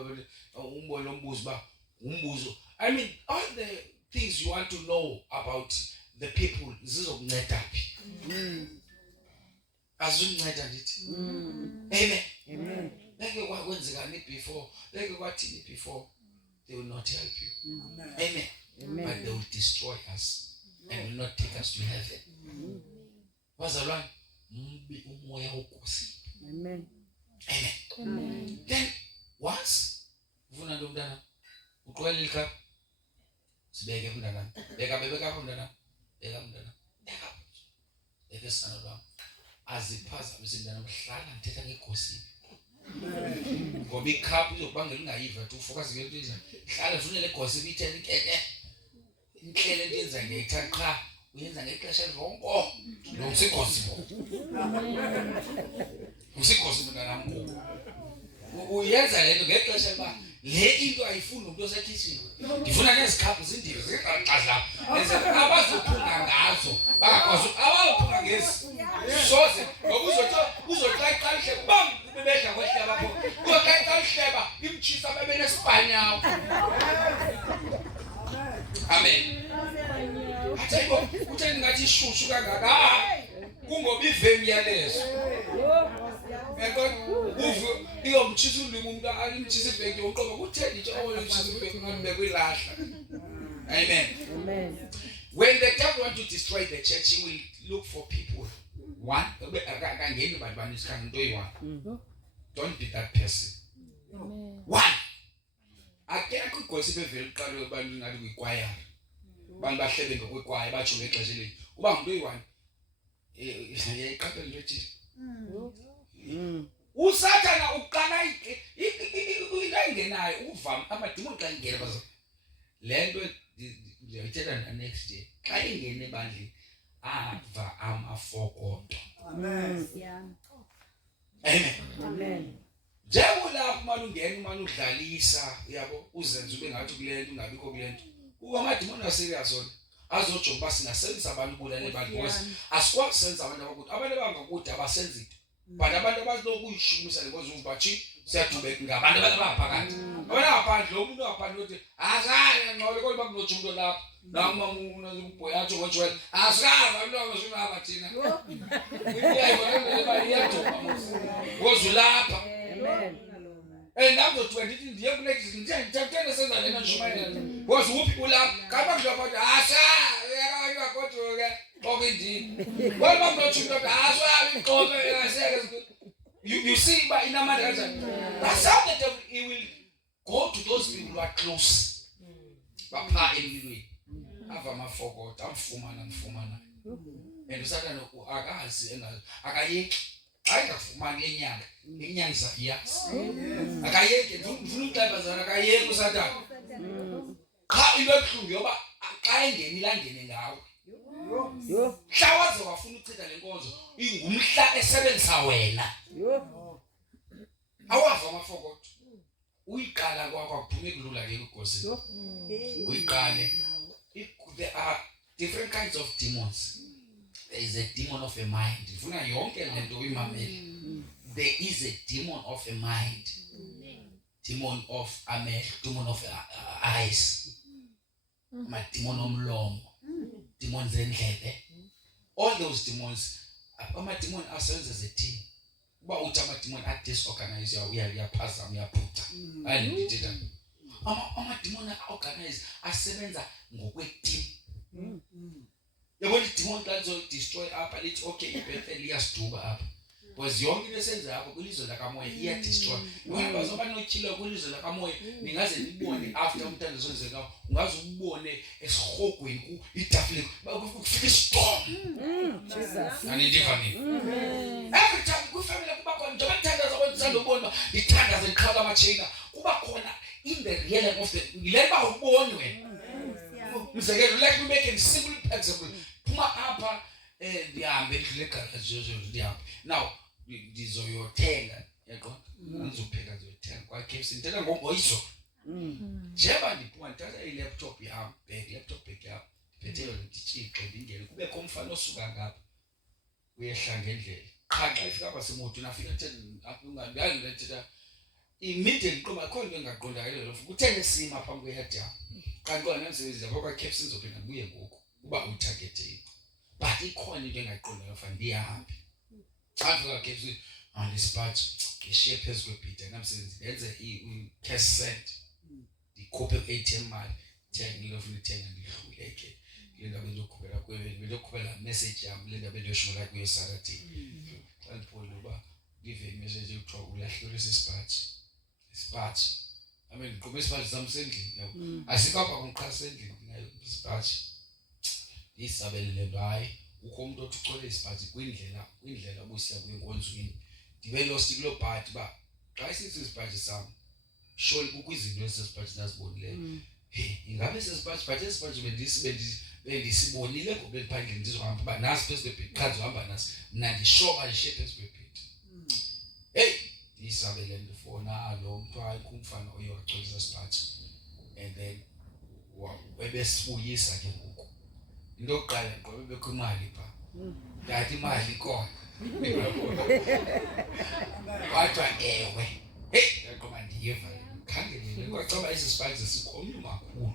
umbono ombuzo ba umbuzo I mean all the things you want to know about the people zizokunceda phi azunceda ndithi amen like kwakwenzekani before like kwathini before they will not help you amen but they will destroy us and will not take us to heaven wazalwane mbi umoya wokusi amen then once ufuna nto mntana uqwele likha sibeke mntana beka mntana beka sana lwami aziphazamise mntana mhlala ngithetha ngegosi ngoba ikhaphu izokubangela ungayiva tu focus ngento iza hlala ufune le gossip itheni keke inhlelo entenza ngiyayithatha qha uyenza ngexesha lonke lo usigossip mntana uyenza lento ngexesha ba le into ayifuni umuntu osekitchen ngifuna nezikhaphu zindile ziqaqaza enza abazophunga ngazo bangakwazi abazophunga ngezi soze ngoba uzoqaqalishe bam bebedla kwehleba pho uzoqaqalihleba imtshisa bebenespanyawo amen athibo utheni ngathi ishushu kangaka kungoba ivemi yalezo uvu iyomtshisa ulimi umuntu alimtshisa ibheki uqoba kutheni nje oyomtshisa ibheki ngibeke kwilahla amen when the devil want to destroy the church he will look for people one akangeni abantu isikhange into eyi-one don't be that person one akekho igossip evele uqalwe abantu ngathi kuyikwayara abantu bahlebe ngokwekwaya batsho ngexesha elinye kuba ngumuntu oyi-one yayiqaphela into ethile usathana uqala into engenayo uvama amadimoni xa ingena bazo le nto ndiyayithetha next year xa ingene ebandleni ava amafokodo amen njengoba manje ungena manje udlalisa yabo uzenza ube ngathi kule nto ungabikho kule nto kuba amadimoni aserious ona azojonga uba singasebenzisa abantu bulane abantu because asikwazi senza abantu abangakude abasenzi into but abantu abazokuyishumisa because ubathi siyadubeka ngabantu abaphakathi abangaphandle lo muntu ongaphandle uthi azaya ngqolo kodwa bakunothi umuntu lapha noma umboya athi ngoJoel asikazi abantu abazunaba thina iyayibona wozulapha amen and now the 20 ndiye kunext ngithathe senza lena nshumayela because uphi ulapha kaba ngizophatha yakaywa kodwa ke okindini wena mnothu umuntu aswa iqoqo yaseke you see by inamandla kanjani that's how the devil he will go to those people who are close bapha emlilweni ava amafokodo amfumana and usathana akazi engazi akayeki ayingafumani lenyanga zakiyasi akayeki ndifuna uxabazana akayeki usathana qha ibebuhlungu yoba xa engene ngawe mhla waze wafuna uchitha lenkonzo ingumhla esebenzisa wena awava amafokodo uyiqala kwakho akuphume kulula ke kugosi uyiqale there are different kinds of demons. There is a demon of a mind. There is a demon of a mind, demon of demon of eyes, demon omlomo, demon zendlebe. All those demons, demon ourselves as a team. But what demon are disorganized? We are pass and we are put. I need it. Demon are organized. Asebenza ngokwe team. Yabona idemon kanzo destroy up and it's okay ibetheli yasiduba up. Because yonke into esenza apho kwilizwe lakamoya iya destroy. Wena bazoba nochilo kwilizwe lakamoya ningaze nibone after umthandazo ozenzeka ungaze ubone esihogweni ku itafule kufika istorm. Jesus. Andiva mina. Every time kufamile kuba khona njengoba ithandazo kwenzanga ubona ithandazo iqhaka amachina kuba khona in the realm of the leba ubone wena. Mzekelo like we make a simple example. Puma apa ndihambe ndile garage ndiyapha. Now ndizoyothenga yaqonda ngizopheka ngizoyothenga kwa KFC ngithetha ngoyizolo njeba ndiphuma ndithatha i-laptop yami laptop yami phethe yona nditshixe ndingene kubekho umfana osuka ngapha uyehla ngendlela qha xa ifika apha semoto nafika thetha immediately qoma khona into engaqondakele lo kuthenge sima phambi kwehead yami kanti kona nemsebenzi yakho kwa KFC ngizophinda ngibuye ngoku kuba utargete but ikhona into engaqondakele fanele ndihambe xa ngifika KFC andispatch ngishiye phezu kwebhida namsebenzi yenze i-cash send ndikhuphe ku-ATM mali thenga ngilofuna ithenga ndihluleke le ndaba endiyokhupela kuyo bendiyokhupela message yami le ndaba endiyoshumayela kuyo Saturday xa ndibona uba give imessage ekuthiwa ulahlelwe sisipatch ndiqhuba isipatch sami sendlini yabo asikho apha kumqha sendlini ngayo isipatch isabele le nto hayi ukho umuntu othi ucole isipatch kwindlela obusiya kuyo enkonzweni ndibe lost kuloo part ba xa isithi isipatch sami surely kukho izinto esisipatch nazibonileyo ingabe sesipatch but esipatch bendisibonile ngoba eliphandle ndizohamba ba nasi phezu kwebhedi qha ndizohamba nasi mna ndishoba ndishiye phezu kwebhedi ndiyisabele ndifona lo mntu hayi kumfana oye wacolisa sipatch and then webesibuyisa ke ngoku into yokuqala ngoba bekho imali pha ndathi imali ikhona wathwa ewe yaqoma ndiyiva khangelele kwacaba esi sipatch sikhomye makhulu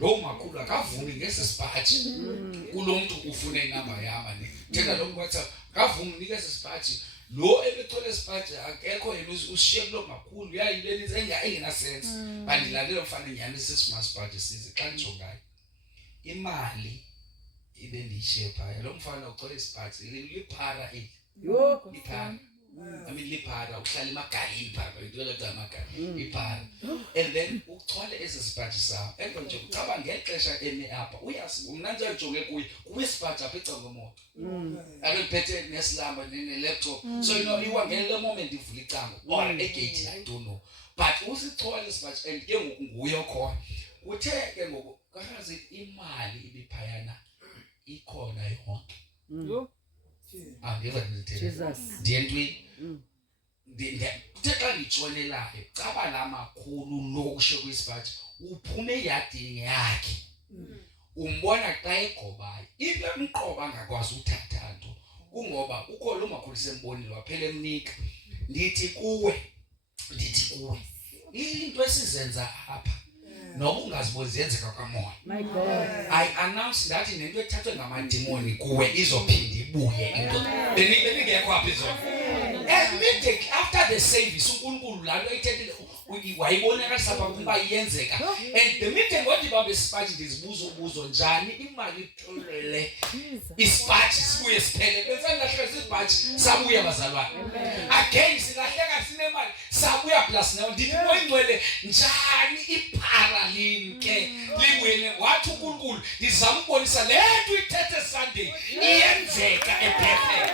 lo makhulu akavumi ngese sipatch kulo muntu ufuna inamba yami thenga lo muntu WhatsApp akavumi nikese sipatch lo ebethole sipatch akekho yena ushiye lo makhulu yayintweni engena sense bandilalela mfana nyami sesima sipatch size xa njongayo imali ibe ndishiye phaya lo mfana ucole isipatch liphara Yo, iphara liphara uhlala emagalini phaka intwela tamagali iphara and then ucole ese sipatch sawo emva nje ucaba ngexesha ene apha uyasi mna nje njonge kuye sipatch apha ecangomoto akephethe nesilamba ne-laptop so iwangele moment ivula icango or egate I don't know but usicole isipatch and ke ngoku nguye khona uthe ke ngoku kazi imali ibiphayana ikhona yonke angiva ndithetha ndiyentwini uthe ngitshonelayo caba la makhulu nokusho kwisipatch uphume eyadini yakhe umbona xa egobayo into emqoba angakwazi uthatha nto kungoba ukho lo makhulu sembonile waphela emnika ndithi kuwe into esizenza apha noba ungazibozi yenzeka kamoya my God. I announce that nento ethathwe ngamadimoni kuwe izophinda ibuye into beningekho apha izona immediately after the service uNkulunkulu lanto ayithethile wayibonakalisa apha ukuba iyenzeka and the meeting ngothi babe sipatch ndizibuzo njani imali itholele isipatch sibuye siphele bese ngahleka sipatch sabuya bazalwane again silahleka sinemali sabuya plus now ndithi oyingcwele njani iparalini ke liwele wathi uNkulunkulu ndizama ukubonisa le nto ithethe Sunday iyenzeka ephephe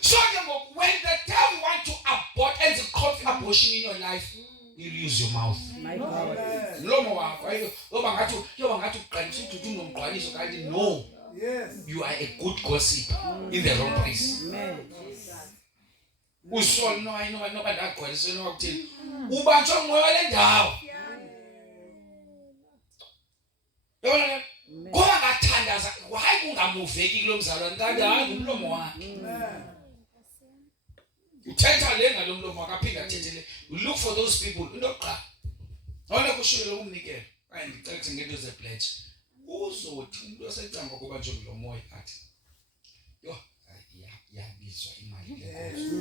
so when the devil want to abort and cause abortion in your life, you use your mouth. My God. Lomo wakho yoba ngathi uqalisa ukuthi unomqwaliso kanti no. Yes. You are a good gossip in the wrong place. Amen. Usol no bandaqwalisa no ukuthini. Ubanjwa ngumoya wale ndawo. Yona ngoba ngathandaza hayi kungamuveki kulomzalwane kanti hayi umlomo wakhe. Uthetha le ngalomlomo akaphinda athethele. Look for those people into yokuqala. Awona kushilo lokumnikela. Hayi ngicela ukuthi ngento ze-pledge. Uzothi umuntu osecamba kuba nje lo moya athi. Yo, yabizwa imali lenkosi.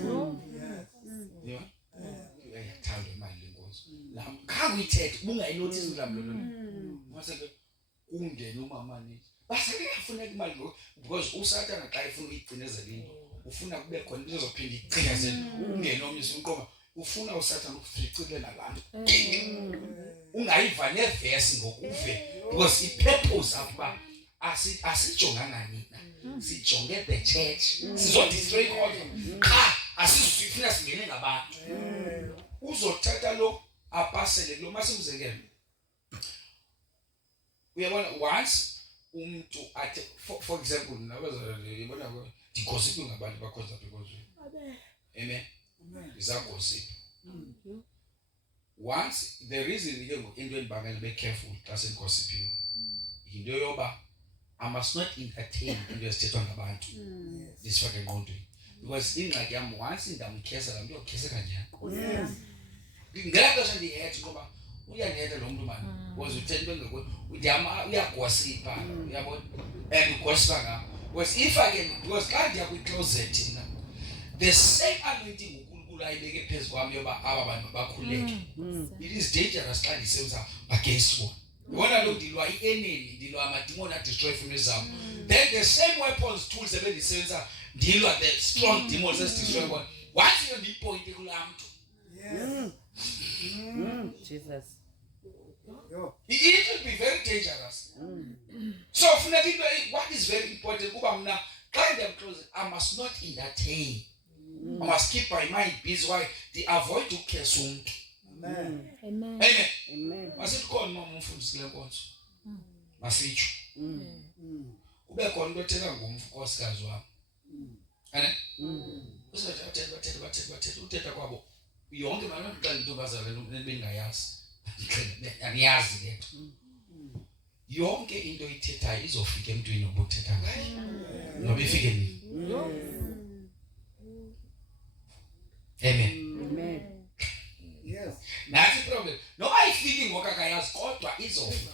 Yo. Uyathanda imali lenkosi. La khange uyithethe ubungayinothisi lamlo. Mase ungena umama nithi. Base kuyafuneka imali lo because uSathana xa efuna uyigcinezela into. Ufuna kube khona into ezophinda iqinezele ungena omnye umqoma ufuna uSathana ukuficelela abantu ungayiva neverse ngokuve because ipurpose apha asijonganga nina sijonge the church sizo destroy kodwa cha asizifuna singene ngabantu uzothatha lo apasele lo masimzekele uyabona once umuntu athi for example yabona gossip ngabantu bakhonza because amen is a gossip. Once the reason into endibangela be careful xa gossip into yoba I must not entertain into ezithethwa ngabantu disifake engqondweni because ingxaki yam once ndamkhesa la mntu yokheseka njani ngela xesha ndihethe ngoba uyanetha lo muntu manje because uthetha into engekho uyagosipa uyabona and ugosipa ngam because if I can because xa ndiya kwi-closet mna the same anointing uNkulunkulu ayibeke phezu kwami yoba aba bantu bakhuleke it is dangerous xa ndisenza against one. Yibona lo ndilwa i-enemy ndilwa amademon a-destroy family zam then the same weapons tools ebendisenza ndilwa the strong demons ezidestroy one once you ndiyipointe kulaa mntu Jesus. It will be very dangerous. So what is very important kuba mna xa ndiyamclose I must not entertain. I must keep my mind busy why they avoid to curse umntu. Amen. Amen. Amen. Masithi khona mama umfundisi kule nkonzo. Masitsho. Kube khona into ethetha ngomfokosikazi wami. Ane? Bathetha uthetha kwabo yonke manje xa intombazana bengayazi. Aniyazi ke. Yonke into ithethayo izofika emntwini obuthetha ngayo. Noba ifike nini? Amen. Amen. Yes. That's the problem. No ayifiki ngokakayazi kodwa izofika.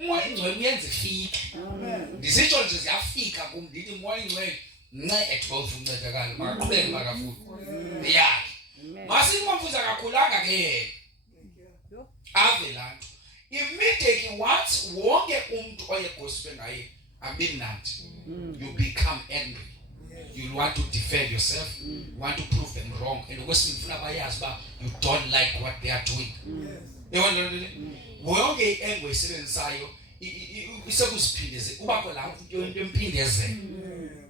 Umoya ingcwele uyenza ifike. Ndisitsho nje ziyafika kum ndithi umoya ingcwele ncede both uncedakala makaqhubeke makafuni. Yeah. Masimamfuza kakhulanga ke yena. Ave lanto. Immediately once wonke umuntu oyegosiphe ngaye abimnandi. You become angry. You want to defend yourself, you want to prove them wrong, and you don't like what they are doing. You want to know? We engwe isebenzayo isekuziphindeze kuba khona into emphindezele.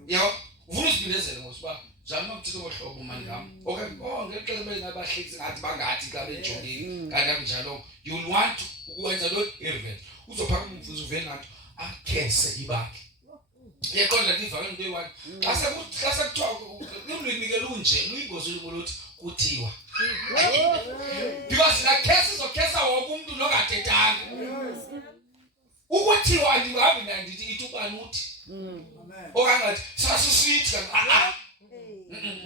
Yabo, ufuna usiphindezele ngoba zama umthetho wohlobo manje ngami. Okay, ngexesha bengabahlekisi ngathi bangathi xa bejongile kanti akunjalo. You will want ukwenza lo irrelevant. Uzophaka umfuzo uvele ngathi akhese ibakhe. Yekonda livakile into eyi-1 xa sekuthiwa ulwimi-ke lunje luyingozi oluthi kuthiwa because nakhesa izokhesa wonke umuntu longathethanga ukuthiwa andingahambi nandithi ithi ubani uthi okangathi sasisithi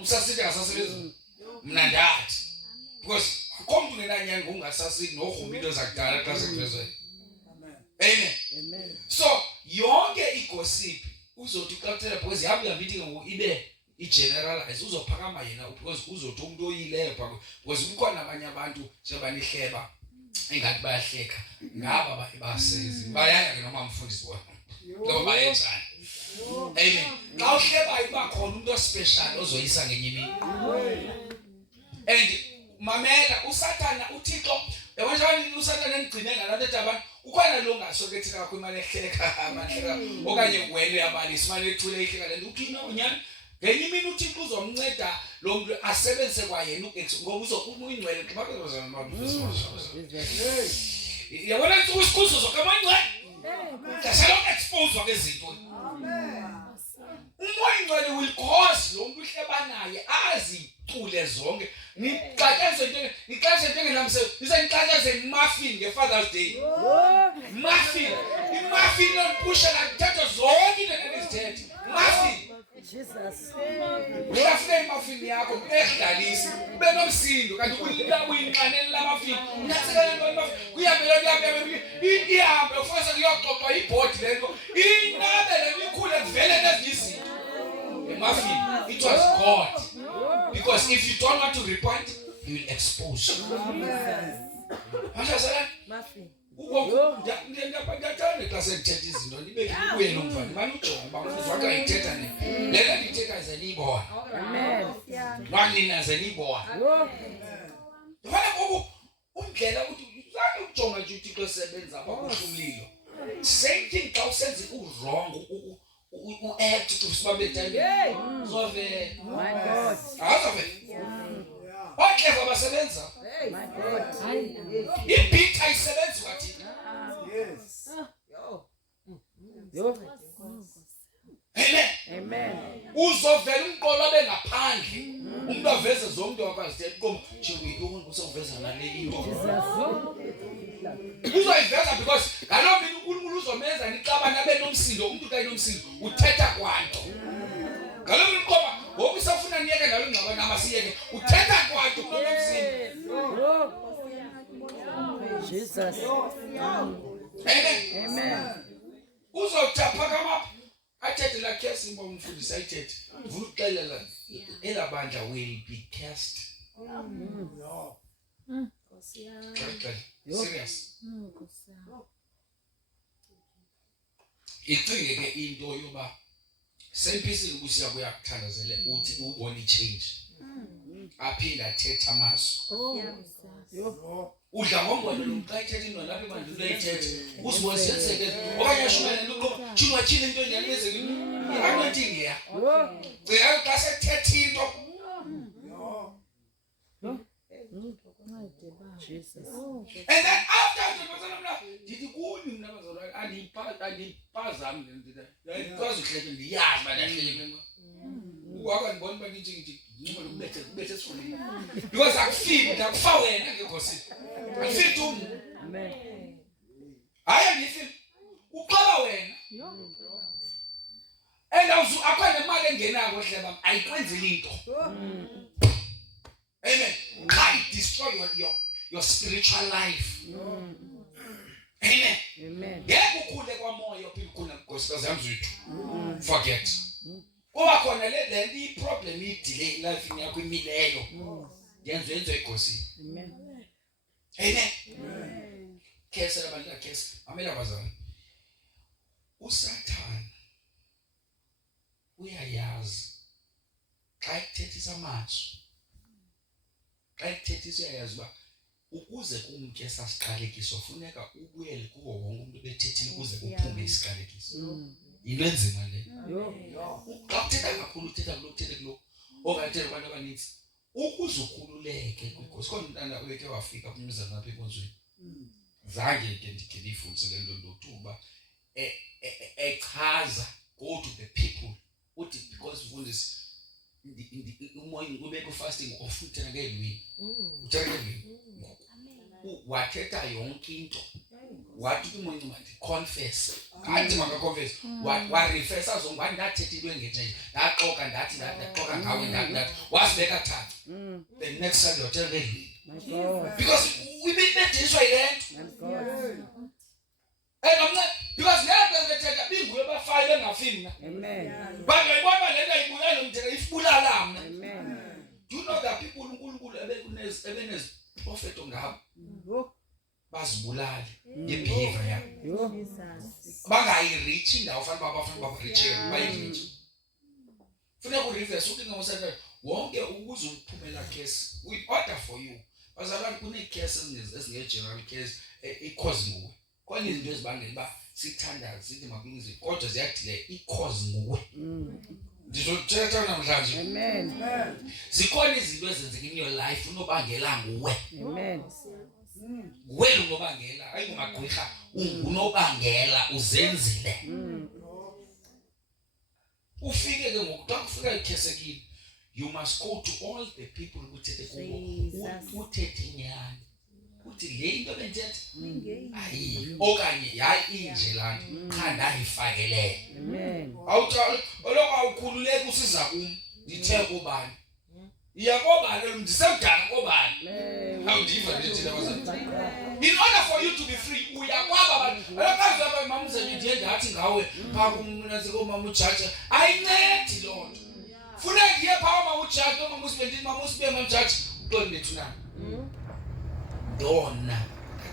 usasithi akasasebenzi mna ndathi because akho mntu ngenanyani ngokungasasithi norhumbi into zakudala xa sekuvezweni. Amen. So yonke igosiphi uzothi uqaphela because yahambithi ibe i-generalize uzophakama yena because uzothi umuntu oyileyo phakho because kukhona abanye abantu sebanihleba engathi bayahleka ngaba basezi bayaya ke noma mfundisi wona ngoba bayenzani. Amen. Xa uhleba iba khona umuntu ospecial ozoyisa ngenye imini. And mamela usathana uThixo yabona usathana engcine ngalanto edabantu ukhona lo ngasokethi kakho imali ehleka amahleka okanye wena yabalisa imali ethule ihleka lento uthina unyana ngenye imini uThixo uzomnceda lo muntu asebenzise kwayena ngoba uzokuyingcwele xabakuzozana mabufisi. Yabona usikhuzo zokamangcwele kasalo expose wakezinto. Umoya ingcwele will cause lo muntu uhlebanaye azicule zonke nixaxe njengenamse nisenixaxe muffin ngeFather's Day. Muffin imuffin nopusha nathatha zonke into ezithethe muffin. Jesus. Uyafuna imuffin yakho ekudlalisa ube nomsindo kanti uyinqanela lamaffin unyathela lento kuyabela ihambe ufasa kuyoxoxwa ibhodi lento inabe lemikhulu evele nezizinto. Muffin, it was God. Because if you don't want to repent, He will expose you. Muffin. Ndathanda xa sekuthetha izinto ndibeke kuye lo mfana manje ujonge uba mfuzi wakho ayithetha nini lento ndithetha ze niyibona. Amen. Nwanina ze niyibona. Yabona ngoku undlela ukuthi uzake ukujonga nje uThixo esebenza apha kuhle umlilo. Same thing xa usenza u-wrong u-act to sibabethane uzove. My God. Azove. Okleva basebenza. My God. Ibhitha isebenza wathi. Yes. Yo. Amen. Uzovela umqolo abe ngaphandle. Umuntu aveze zonke wakwazi eqoma njenguyona usoveza nale into. Uzoyiveza because ngaloo mina uNkulunkulu uzomenza nixabana abe nomsindo umuntu kayi nomsindo uthetha kwanto. Ngaloo mina uqoma ngoba usafuna niyeke nalo ngcabana amasiyeke uthetha kwanto nomsindo. Jesus. Amen. Uzothapha kamapha athethe la case imbo umfundisi ayithethe uvula uxelela elabandla will be cast. Serious. Icinge ke into yoba sempisini kusiya kuyakuthandazela uthi ubone change. Aphinda athethe amazwi. Udla ngombona lomqayithethe into lapha manje uyayithethe usibosenzeke okanye ashumele loqoba shuma chile into nyaneze anointing here uya xa sethethe into Jesus. and then after the person did kuni mina bazalwane andiphazami ndida because uhleke ndiyazi badahlele mina uwaka ndibona ba ngithi ngicuma lokubethe esifundeni because akufiki akufa wena ngekosi akufiki tu Amen. hayi ngithi uqala wena and akho nemali engenako ehleba ayikwenzile into. Amen. Can't destroy your spiritual life. Amen. Amen. Ngeke ukhule kwamoya uphile nkosikazi yami zethu. Forget. Kuba khona le problem idelay life yakho imileyo. Yenze inkosi. Amen. Amen. Kesa abantu akesa amela bazana. uSathane uyayazi xa ethethisa amazwi. Xa ethethisa uyayazi ba ukuze kumke sasiqalekiso funeka ubuyele kuwo wonke umuntu bethethile ukuze kuphume isiqalekiso. Into enzima le. Xa uthetha kakhulu uthetha kulo okathetha abantu abaninzi ukuze ukhululeke kwinkosi khona umntana uyeke wafika kumzana lapha enkonzweni. Zange ke ndikhelifundise le nto ndokuba echaza go to the people uthi because mfundisi umoya ubeke fasting ofutha ngelwini uthathe wathetha yonke into wathi umoya manje confess kanti maka confess wa refess azonga ndathetha into engenje ndaxoka ndathi ndaxoka ngawe ndathi wasibeka thatha the next Sunday hotel ngelwini because we be that is why because never bethetha binguye bafayi bengafini. Amen. Bangayibona lento ayibulala umtheka ifubulala mina. Amen. Do you know that people uNkulunkulu ebenez prophet ngabo bazibulala ngebehavior yabo. Bangayireach indawo fanele bareach bayireach. Funeka ureverse uthi ngomsebenzi wonke ukuze uphumela case we order for you. Bazalwane kune cases ezingegeneral case icause nguwe. Khona izinto ezibangela ba sithandaza sithi makungize kodwa ziyadile icause nguwe. Ndizothetha namhlanje. Amen. Zikhona izinto ezenzeka in your life unobangela nguwe. Amen. Wena unobangela ayingomagqirha ungunobangela uzenzile. Ufike ke ngoku xa kufika ikhesekile you must go to all the people uthethe kubo uthethe inyani uthi le into benthethe hayi okanye yayi inje lana cha ndayifakele. Amen. Awuthola oloko awukhululeke usiza kum ndithe kubani iyakobani ndisemdala kobani awudiva ndithi labazali in order for you to be free uyakwaba abantu akazi lapha mamuzeni ndiye ndathi ngawe pha kumnaziko mama ujaja ayincedi lonto funeka ndiye pha mama ujaja mama usibendini mama usibe mama ujaja uqonde bethu na dona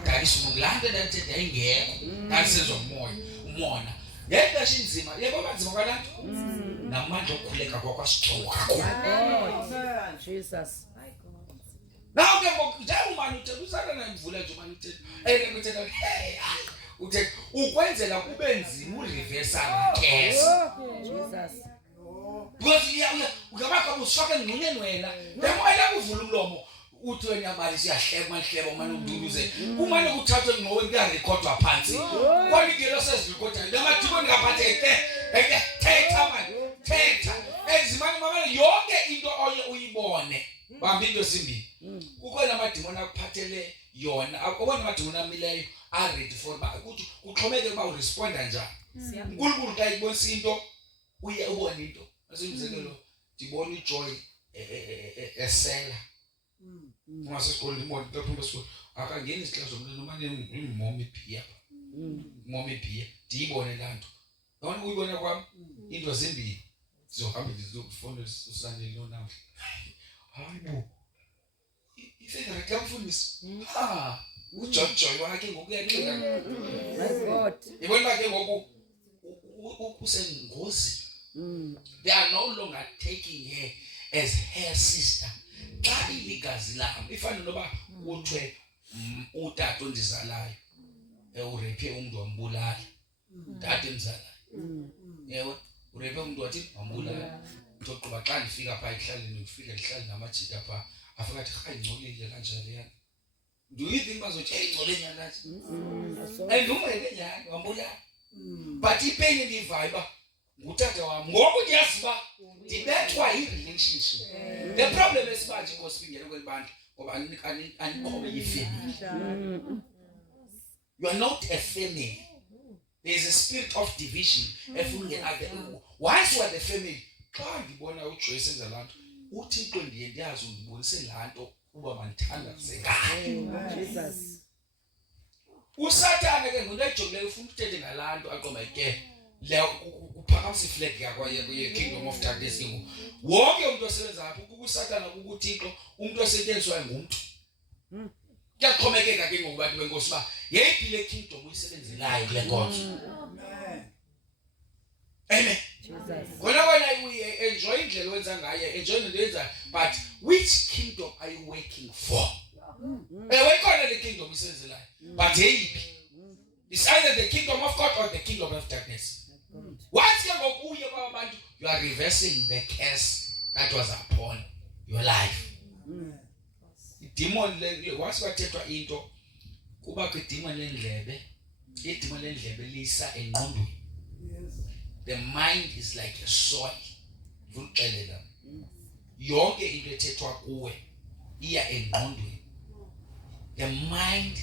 ngakisumulanda ndathethe ayingekho ngasizwa umona ngexesha inzima yebo banzima kwalanto namandla okukhuleka kwakwasixoka God. Jesus. Now ke njengomani uthetha uSathane imvula nje manje uthetha uthetha hey uthetha ukwenzela kube nzima ureversal case. Jesus. Because ungabakho usifaka engqonyeni wena ndemoya ukuvula umlomo uthi wena mali siyahleka mahlebo manje umduluze kumane kuthathwe ngowe kuyarekhodwa phansi kwalingelo sezirekhodwa lamadimoni ngaphathe thetha manje thetha ezimani mama yonke into oye uyibone bamba into simbili kukhona amadimoni akuphathele yona akubona amadimoni amileyo are ready for ukuthi kuxhomeke ba uresponda njani uNkulunkulu xa ibonisa into uye ubone into asemzekelo dibona ijoy esela ungasesikoleni imoto lapho esikole akangeni isikhathi zomlilo noma nemomi pia momi pia dibone lanto yona uyibona kwami into zimbili sizohamba ngizofunda usandile lonamhla hayibo ifika rekamfundisi uJoy wakhe ngokuyaxika My God. ibona ke ngoku usengozi they are no longer taking her as her sister xa iligazi lami ifana noba uthwe utata ondizalayo urephe umuntu wambulala tata emzalayo yewe urephe umuntu wathi wambulala uzoqhuba xa ndifika pha ehlaleni ufika ehlali namajika pha afika athi hayi ngcolile kanjalo yana do you think bazothi engcolile yana andumele nyani wambulala but ipenye ndivayiba ngutata wami ngoku ndiyazi ba ndibethwa i-relationship the problem esibanje ngosibingela kwelibantu ngoba anikhobe yifamily you are not a family. There is a spirit of division once you are the family xa ndibona uJoyce enza lanto uThixo ndiye ndiyazi undibonise lanto kuba mandithanda ngayo Jesus. uSathane ke ngento ejogileyo ufuna uthethe ngalanto aqoma ke le uphakamisa iflag yakho ye kingdom of darkness ngoku wonke umuntu osebenza lapho kukuSathane kukuThixo umuntu osetshenziswayo ngumuntu kuyaxhomekeka ke ngokubantu benkosi ba yeyiphi le kingdom uyisebenzelayo kule nkonzo amen Jesus. wena enjoy indlela owenza ngayo enjoy into oyenza but which kingdom are you working for ikhona le kingdom uyisebenzelayo but yeyiphi it's either the kingdom of God or the kingdom of darkness once ke ngokuye kwabantu you are reversing the curse that was upon your life demon le once wathethwa into kuba ke demon lendlebe idemon lendlebe lisa engqondweni the mind is like a soil vuxelela yonke into ethethwa kuwe iya engqondweni the mind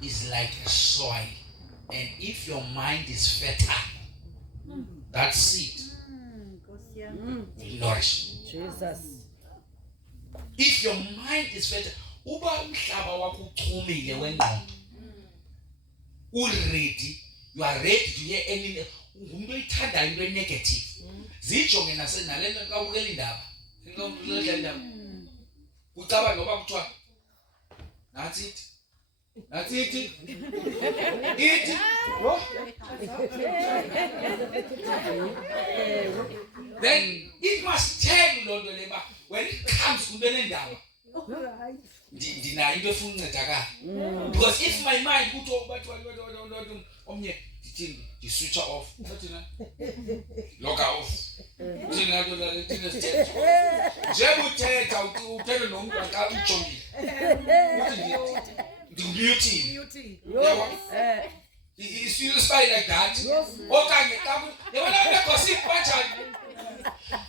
is like a soil and if your mind is fertile that seed will nourish Jesus. if your mind is fertile uba umhlaba wakho uchumile wengqondo ready you are ready to hear any umuntu oyithandayo into negative zijonge nasenalento xa ubukela indaba ngokudla indaba ucaba noba kuthiwa that's it it then it must tell you lonto leba when it comes to le ndaba ndinayo into efuna uncedakala because if my mind kuthi bathi omnye ndithi switch off thina log off thina thina nje uthetha uthele nomuntu aka ujongile uthi ndi mute is you spy like that okanye xa yabona le gossip kanjani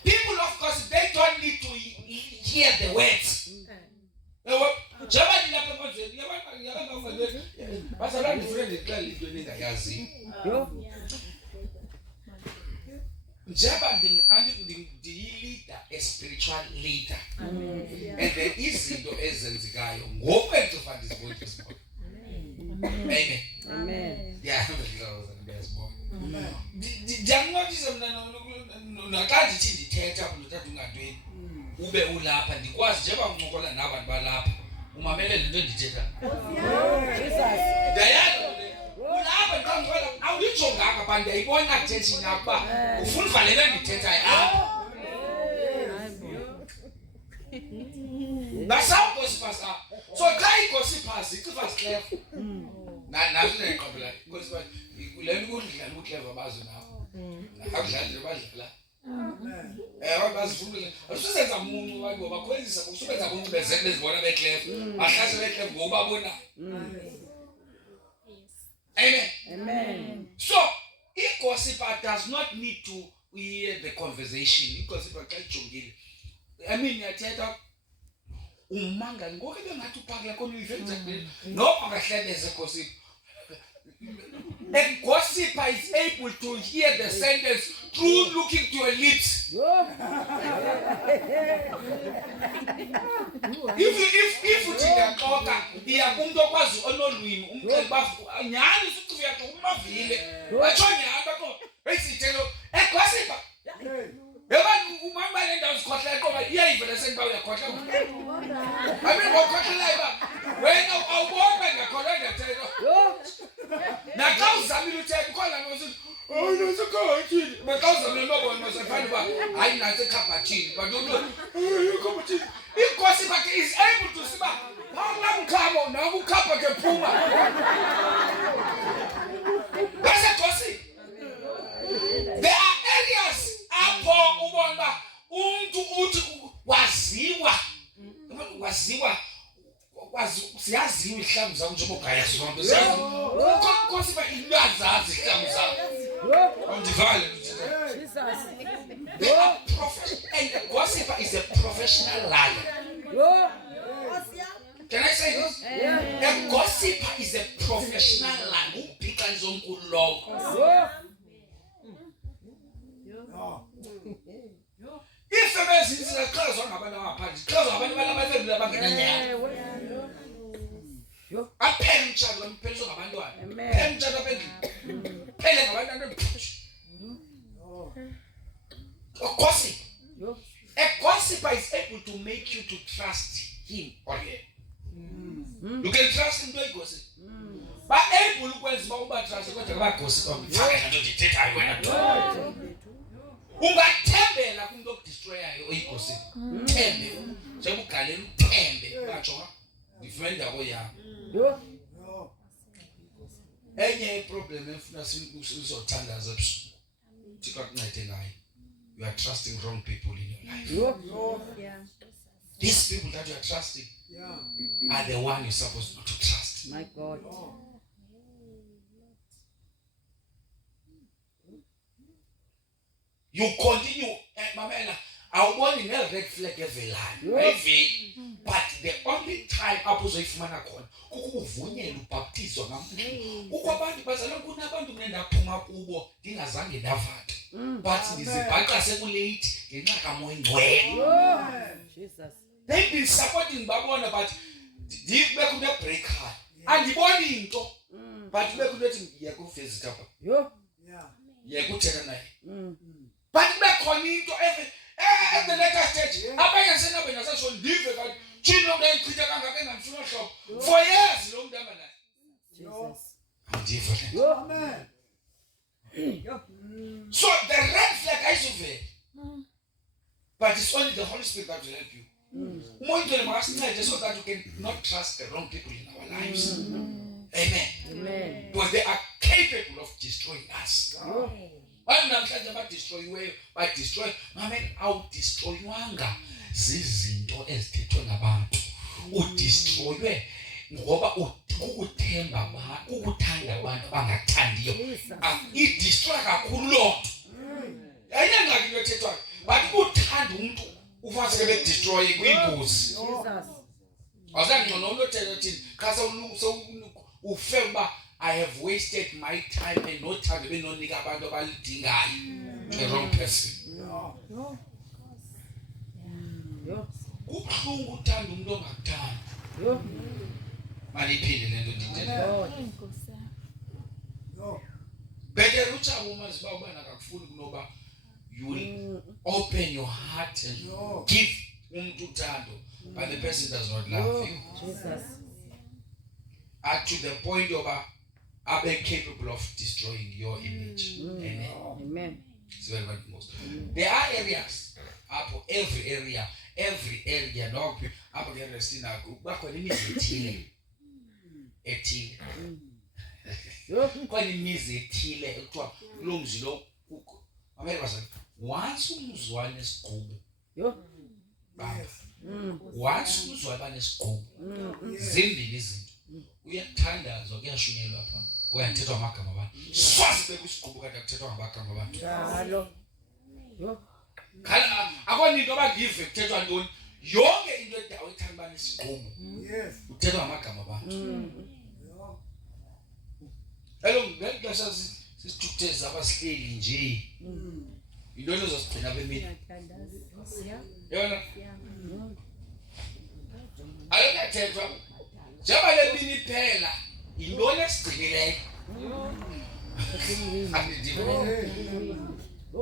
people of course they don't need to hear the words Jabani lapha konzeni yabana ngale basala ndifune xela into ningayazi njeba leader a spiritual leader and there izinto ezenzikayo ngoku entofa ndizibonisa amen Amen. yeah ndiyazibona ndiyamnqotisa mna naxa ndithi ndithetha kulotata ungantweni ube ulapha ndikwazi njengoba uncokola nabantu balapha umamele lento endithetha Jesus. ndayazi ulapha ndiqonqola awuyijonganga bantu ndiyayibona attention yakho uba ufuna uvalele ndithethayo apha basawu gossipers apha so xa igossipers icifas clever nazo ndiyayiqaphela gossipers le nto kudlala uclever bazo nabo akudlali badlala Abazivumile. Ususenza umuntu wathi bakhwelisa usubenza umuntu bezeke bezibona beclef. Bahlase beclef ngoba bona. Amen. Amen. So, if gossiper does not need to hear the conversation, if gossiper can't jongile. I mean, yathetha umanga ngoku bengathi uphakela kona uyive no angahlebeze gossip. A gossiper is able to hear the sentence through looking to your lips. If uthi ndiyaxoka iya kumuntu okwazi onolwimi umxele bafu nyani usithi uyaxoka umavile watsho nyani bako besithelo gossiper yaba umama le ndawo sikhohlela qoba iyayivela sekuba uyakhohlela abe ngokhohlela iba wena awubona ngakhohlela ndiyathela naxa uzamile uthetha ukhona nokuthi nosikhathini naxa uzamile nobona nosefana uba hayi nathi ekhabhathini but ekhabhathini igossiper ke is able to siba phamla naku ukhapha ke phuma bese gossip. There are areas apho ubona ba umuntu uthi waziwa siyaziwa ihlambu zakho njengoba ugaya sonke siyazi gossiper iyazazi ihlambu zakho undivale Jesus. they are and a gossiper is a professional liar. Can I say this? A gossiper is a professional liar. Ubhika nzonkulu lowo. Ifebezi isiqhaza ngabantu abaphansi. Qhaza abantu balabafebile abangenanyanga. Aphela umtshado kampheliswa ngabantwana. Phela umtshado aphendile. Phele ngabantwana gossip. A gossiper is able to make you to trust him or her. You can trust him to gossip. But able ukwenza uba trust kodwa ba gossip ngifaka into ndithethayo wena. Ungathembela kumuntu okudestroyayo oyigossip. Thembe. Njengokugalela uthembe batsho defender koyami. Enye problem efuna sizothandaza ebusuku. Thixo akuncede ngayo. You are trusting wrong people in your life. These people that you are trusting are the one you're supposed not to trust. My God. You continue, Mamela. I want to know red flag every line. But the only time apozoifumana khona ukuvunyela ubhaptizo ngamntu. Ukwabantu bazalwa kunabantu ngendaphuma kubo ndingazange ndavata. But ndizibhaqa sekulate ngenxa kamoya ngcwele. Jesus. They've been supporting babona but deep back to break hard. Andiboni into. But back to ethi ngiyakuvisit apha. Ngiyakuthela naye. But bekhona into at the later stage. Abanye senabo nasasho ndive kanti thina lo mntu engichitha kangaka engangifuna hlobo. For years lo mntu aba naye. Jesus. Andive. Amen. So the red flag ayizuvela. But it's only the Holy Spirit that will help you. Umuntu masincede so that you can not trust the wrong people in our lives. Amen. Amen. Because they are capable of destroying us. Namhlanje badestroyiweyo badestroy ngamen awudestroywanga zizinto ezithethwe ngabantu udestroywe ngoba ukuthemba abantu ukuthanda abantu bangathandiyo idestroy kakhulu lo ayengaki into ethethwayo but ukuthanda umuntu ufaseke bedestroy kwingozi. Jesus. Awuzangcono unothela thina khasa ufe uba I have wasted my time and no time benonika abantu abalidingayo. The wrong person. Kubuhlungu uthanda umuntu ongakuthanda. Maniphinde lento ndithetha. Better uchawo uma ziba ubana akakufuni kunoba you will open your heart and give umuntu uthando but the person does not love you. Jesus. To the point of are they capable of destroying your image. Amen. Amen. It's very much most. There are areas, every area, no, up there, back when it is kwani imizi ethile ekuthiwa kulomzi lo amele bazathi once umzwane esiqubu Yo. baba once umzwane banesiqubu zimbili izinto uyathandazwa kuyashunyelwa apha uyathethwa amagama abantu swazi bekusiqubu kade kuthethwa amagama abantu Njalo. Yo. khala akona into abayive kuthethwa ntoni yonke into edawo ethanda banesiqubu kuthethwa amagama abantu hello ngexesha sisithutheza abasihleli nje into ezosigcina bemini yona ayokuthethwa njengoba le mini iphela intoni esigcinileyo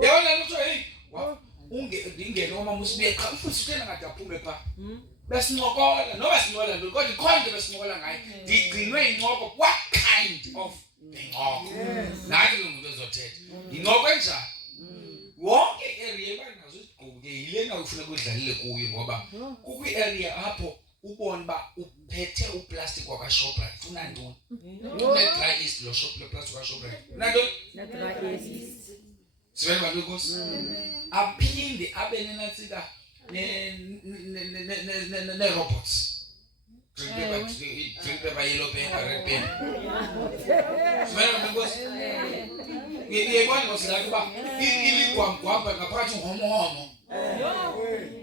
yona lutho hey ungene uma musibe qha futhi utshela ngathi aphume pha besincokola noba sincokola lo kodwa ikhonto besincokola ngayo ndigcinwe incoko what kind of incoko nathi umuntu ezothetha incoko enjani wonke area banazo isigqubu ke yilena ufuna kudlalile kuyo ngoba kukwi area apho ubone ba uphethe uplastic wakwa Shoprite una ntoni une dry east lo shop lo plastic wakwa Shoprite una ntoni Na dry east. sibele banokos aphinde abe nenatsika ne robots drink paper yellow pen red pen sibele banokos yebona ngosilaka ba iligwamgwamba ngaphakathi ngomomo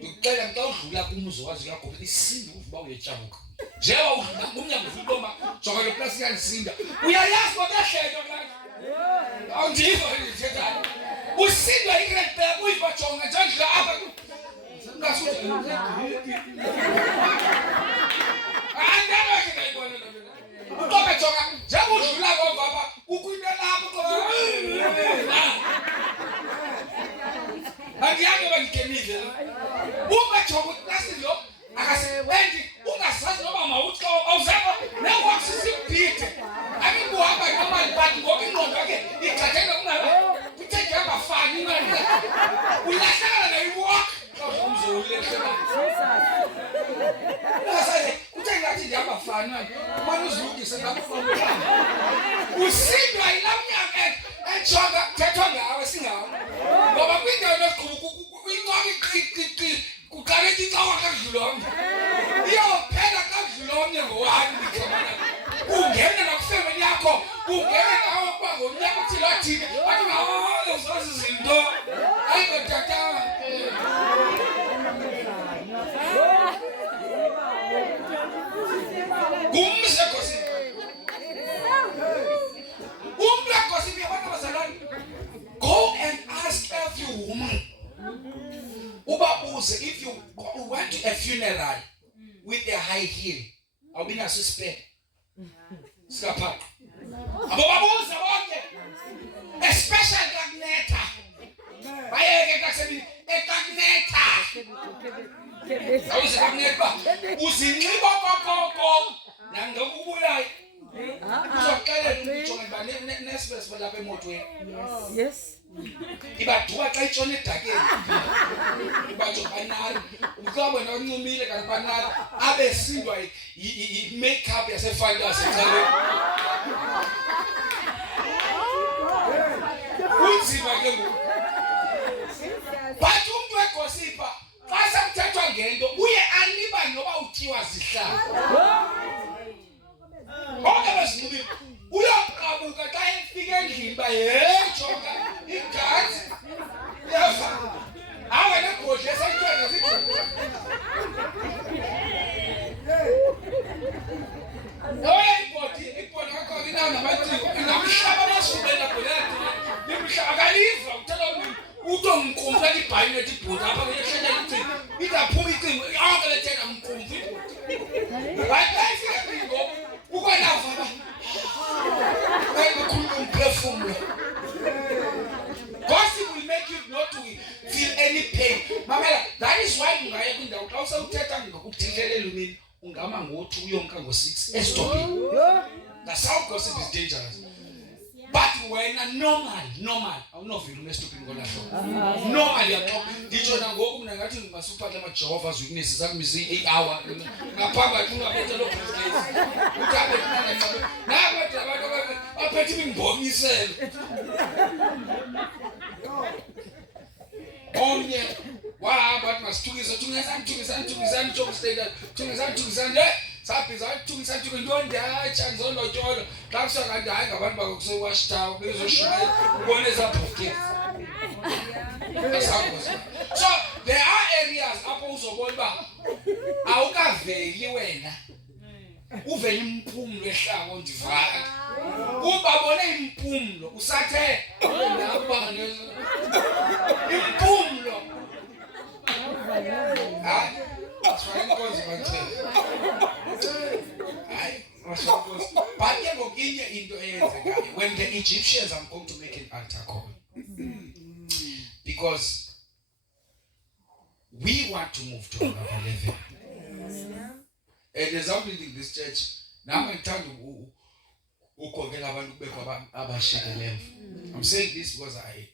Ngicela mka udlula kumzo wazi yakho isinda uvuba uyetshabuka njengoba udlula kumnyango uvuba jonga le plus yansinda uyayazi kodahleyo la awundivo ngithetha usindwa igrade pair uyiva jonga njalo apha ngasuthi andaba ke ngayibona lo uqoka jonga njengoba udlula kwababa kukwinto lapho Angiyazi bangikenile uma jobo plastic lo akasebenzi ungasazi noma mawuthi awuzaba newakusisibhide akuhamba noma libathi ngoba ingqondo yakhe igcathelwe kungaba kuthe ngabafani manje ulahlala nayiwalk uzolehlela usaze kuthe ngathi ngiyabafani manje uma uzilungise ngakufuna usindwa ilamnyaka enjonga kuthethwa ngawe singawo ngoba kwindawo nesiqhubu incwaki kuqale incawa kadlulomnye iyophela kadlulomnye ngowani ngixabana ungena nakufemeni yakho ungena nawe kwangomnyaka uthi lathini athi ngawo uzazi izinto ayingotata kumse kosi umlakosi yabantu bazalwane go and ask every woman ubabuze if you went to a funeral with a high heel awubinaso spare sikapha ababuze bonke especially kagneta bayeke kasebi ekagneta awuze kagneta uzinxiba kokoko nangokubulayi uzoxelela ujonge ba nesibese lapha emotweni Yes. ibadhuka xa itshona edakeni ibajonga banali umhlobo noncumile kanti banali abesindwa i-makeup yasefantasy eceleni unzima ke ngoku but umuntu wegosipa xa samthethwa ngento uye alibane noba uthiwa zihlala bonke besinxibile uyoqabuka xa efika endlini ba yejonga igazi yafa awe nebhodle esayitshona zithi ibhodi kakhona inawo namaciko inamhlaba amasubela golati nimhlaba akaliva utela uto mqumla ibhayinethi ibhodi apha kuyehlela iciko izaphuma iciko yonke lethena mqumfi bayifika ngoku ukwenava ba gossip will make you not to feel any pain. Mamela, that is why you are in the house of Teta Lumini, Ungama Ngotu Yonka go 6. Estoping. That's how gossip is dangerous. But when a normal, I don't know if you know stupid go normal, you're talking. Did you go to the super Jehovah's Witnesses? That means 8 hours. Now, Papa, you are better look at this. Now, I'm betting Bobby said. omnye wahamba athi masithukisane thukisane sabhiza thukisane ndondatsha ndizolotyolo xa kusangathi hayi ngabantu bakuse-Wash Town bezoshaya ubone zabhufke. So there are areas apho uzobona uba awukaveli wena uvela impumlo ehlako ndivala ubabone impumlo usathe naba impumlo hayi asifana inkonzo bathe hayi washokoza bathe ngokinye into eyenzekayo when the Egyptians are going to make an altar call because we want to move to another level. And as I'm leading this church, now I'm trying to I'm saying this because I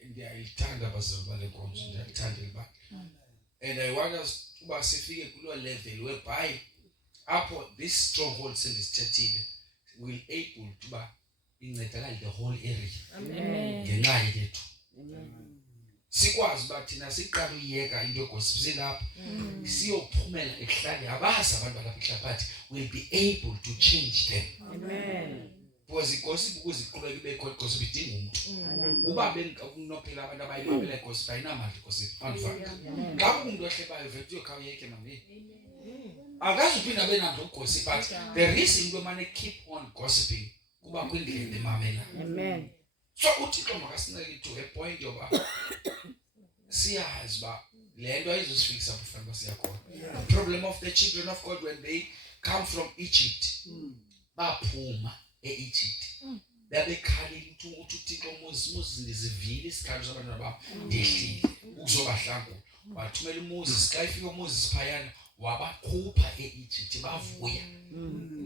and I want us to see a level whereby this strongholds in this church will able to be the whole area. Amen. Sikwazi ba thina siqala uyeka into yogospel lapha siyophumela ehlane abazi abantu balapha ehlabathi will be able to change them. Amen. Because igospel ukuziqhubeka ibe khona gospel idinga umuntu uba bekunophela abantu abayimamela igospel ayinamali gospel anifaka ngabe umuntu ohlebayo vele uyokhawuyeke manje akazi uphinda benando gospel but there is into manje keep on gossiping kuba kwindlela emamela. Amen. So uThixo makasinike to a point yoba siyazi ba lento ayizosifikisa bufana siyakhona. The problem of the children of God when they come from Egypt baphuma eEgypt babekhalile ukuthi uThixo Moses ndizivile isikhalo sabantwana babo ndehlile ukuzobahlangula wathumela uMoses xa ifika uMoses phayana wabakhupha eEgypt bavuya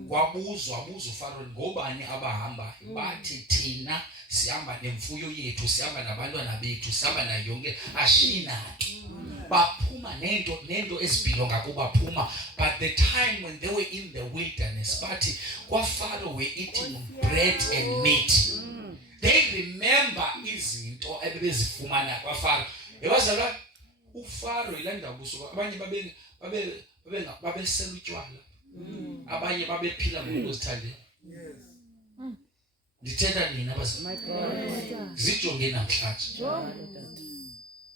kwabuzwa uFaro ngobani abahamba bathi thina sihamba nemfuyo yethu sihamba nabantwana bethu sihamba na yonke ashina baphuma nento ezibhilonga kubaphuma. But the time when they were in the wilderness bathi kwaFaro were eating bread and meat, they remember izinto ebebezifumana kwaFaro. Ebazalwa uFaro ilanda busuku abanye babesela utywala abanye babephila ngokuzithandela. Ndithetha nina abazali zijonge namhlanje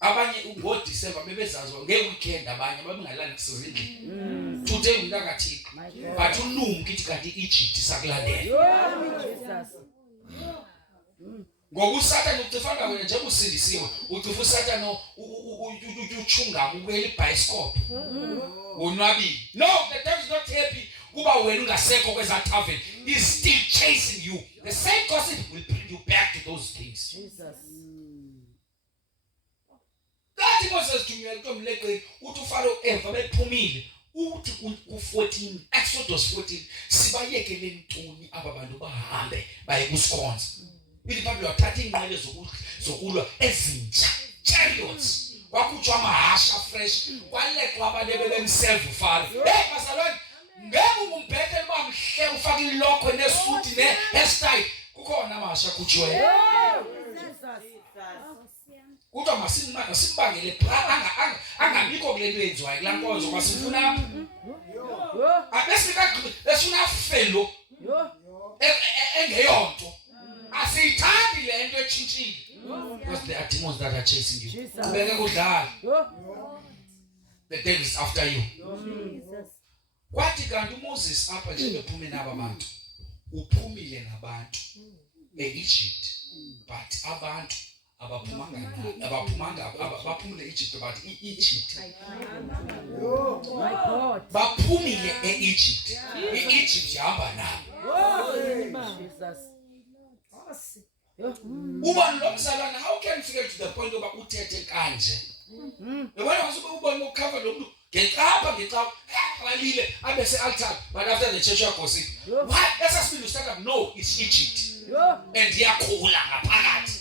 abanye ngoDisemba bebezazo ngeweekend abanye babengalali kusizindlela today umuntu akathixo but ulumki ithi kanti iEgypt sakulandela ngokusatana ukufaka wena nje usindisiwe ucifa usatana uchungama ubuyela ibiscope unwabile. No, the devil is not happy kuba wena ungasekho kweza tavern, is still chasing you. The same gossip will bring you back to those things. Jesus. That Moses to me utomleqeni uthi uFaro eva bephumile uthi ku14 Exodus 14 sibayekele ntuni ababantu bahambe baye kusikhonza. Ili Pablo wathatha ingqele zokulwa ezintsha chariots wakuthwa amahasha fresh kwaleqwa abantu bebemserve uFaro. Hey bazalwane ngeke ungumphethe liba mhle ufaka ilokho nesuti nehairstyle kukhona amahasha kuthwe. Kuthiwa masimbangele angabikho kule nto yenziwayo kulaa nkonzo masifuna besifuna felo engeyonto asiyithandi le nto etshintshile because there are demons that are chasing you. Ubeke kudlala the devil is after you. Kwathi kanti uMoses apha nje bephume naba bantu uphumile nabantu eEgypt but abantu abaphumile Egypt but Egypt baphumile eEgypt iEgypt yahamba nabo. Uba nomzalwana how can you get to the point of uthethe kanje yabona usuke ubone ukukhava lo muntu ngecapha walile abese altar but after the church gossip what esasibili stand up no it's Egypt and yakhula ngaphakathi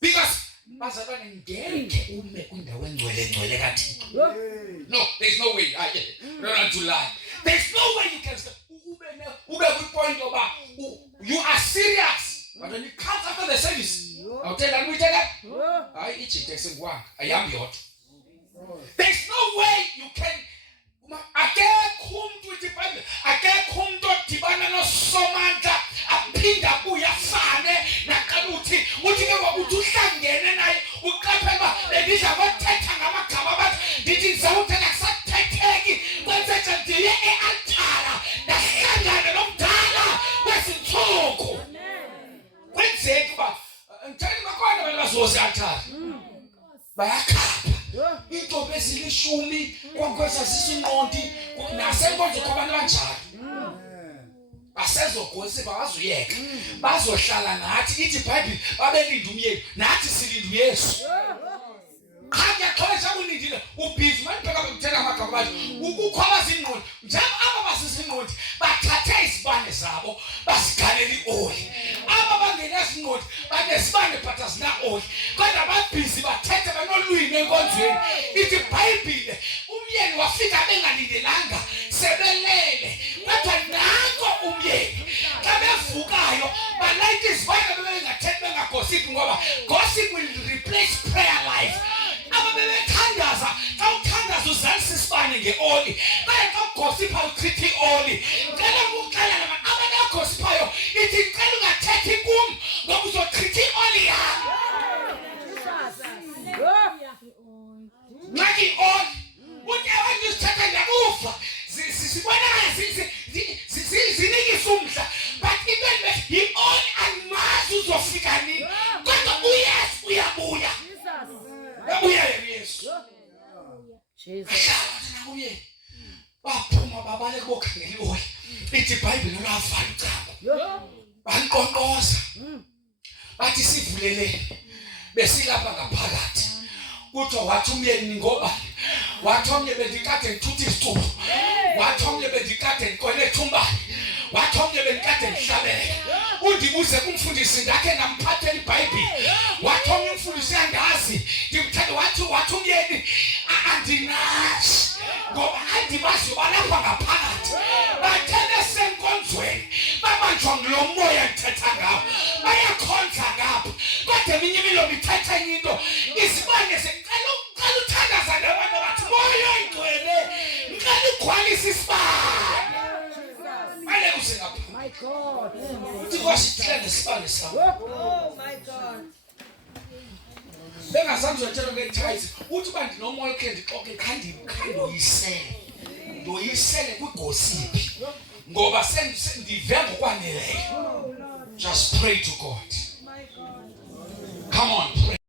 because bazalwane ngeke ume kwindawo engcwele kaThixo. No, there's no way. I don't want to lie. There's no way you can ube ku point oba you are serious but when it comes after the service I'll tell you hayi Egypt esengiwanga ayihambi yodwa. There's no way you can akekho umuntu uthi Bible akekho umuntu odibana noSomandla aphinda kuya fane naqala uthi ke wakuthi uhlangene naye uqaphela lendidla bathetha ngamagama bathi ndithi zawuthela kusathetheki kwenze ndiye ealtara ndahlangana nomdala wezinsuku kwenzeka kuba ngithanda bakhona abantu bazoze altar bayakhapha into bezilishumi kwakweza sisinqondi nasenkonzo kwabantu kanjalo basezogosi bazuyeka bazohlala nathi ithi Bible babelinda umyeni nathi silinda uYesu khanya khona ulindile ubhizi manibheka bekuthela amagama bathi ukukhwabaza ingqondo njalo aba basisinqondi bathathe isibane zabo basigalela ioli aba bangeneza ingqondo banesibane but asina oli kodwa babhizi bathethe banolwini enkonzweni ithi Bible umyeni wafika bengalindelanga sebelele kodwa nanko umyeni xa bevukayo balayithe isibane bengathethi bengagosiphi ngoba gossip will replace prayer life. Ababethandaza xa uthandaza uzalisa isibane ngeoli baye xa ugosipha uchitha ioli ngicela ukuxelela abantu abagosiphayo ithi ngicela ungathethi kum ngoba uzochitha ioli yami naki ioli uthi abantu sithatha ndakufa sibonakala zinikisa umdla but into ioli alimazi uzofika nini kodwa uYesu uyabuya yabuya Yesu Jesus nakuye baphuma babale bokhangela ioli ithi Bible lolavala ucango banqonqoza bathi sivuleleni besilapha ngaphakathi kuthiwa wathi umyeni ngoba wathi omnye bendikade ngithutha isicubu wathi omnye bendikade ngiqwele thumbani wathi omnye bendikade ngihlabele undibuze kumfundisi ndakhe ngamphathela iBhayibheli wathi omnye umfundisi yangazi ngimthanda wathi umyeni andinazi ngoba andibazi balapha ngaphakathi bathele senkonzweni babanjwa ngulo moya ngithetha ngawo bayakhonza ngapha kodwa eminye imilomo ithetha into izibane sicela uthandaza nabantu bathi moya oyingcwele ngicela ugcwalise isibane ale kusengapha my God uthi kwasithela nesibane sawo oh my God bengazange utshela ngetithes uthi bandi nomoya ke ndixoxe ndoyisele kwigosiphi ngoba sendive ngokwaneleyo. Just pray to God. Come on, pray.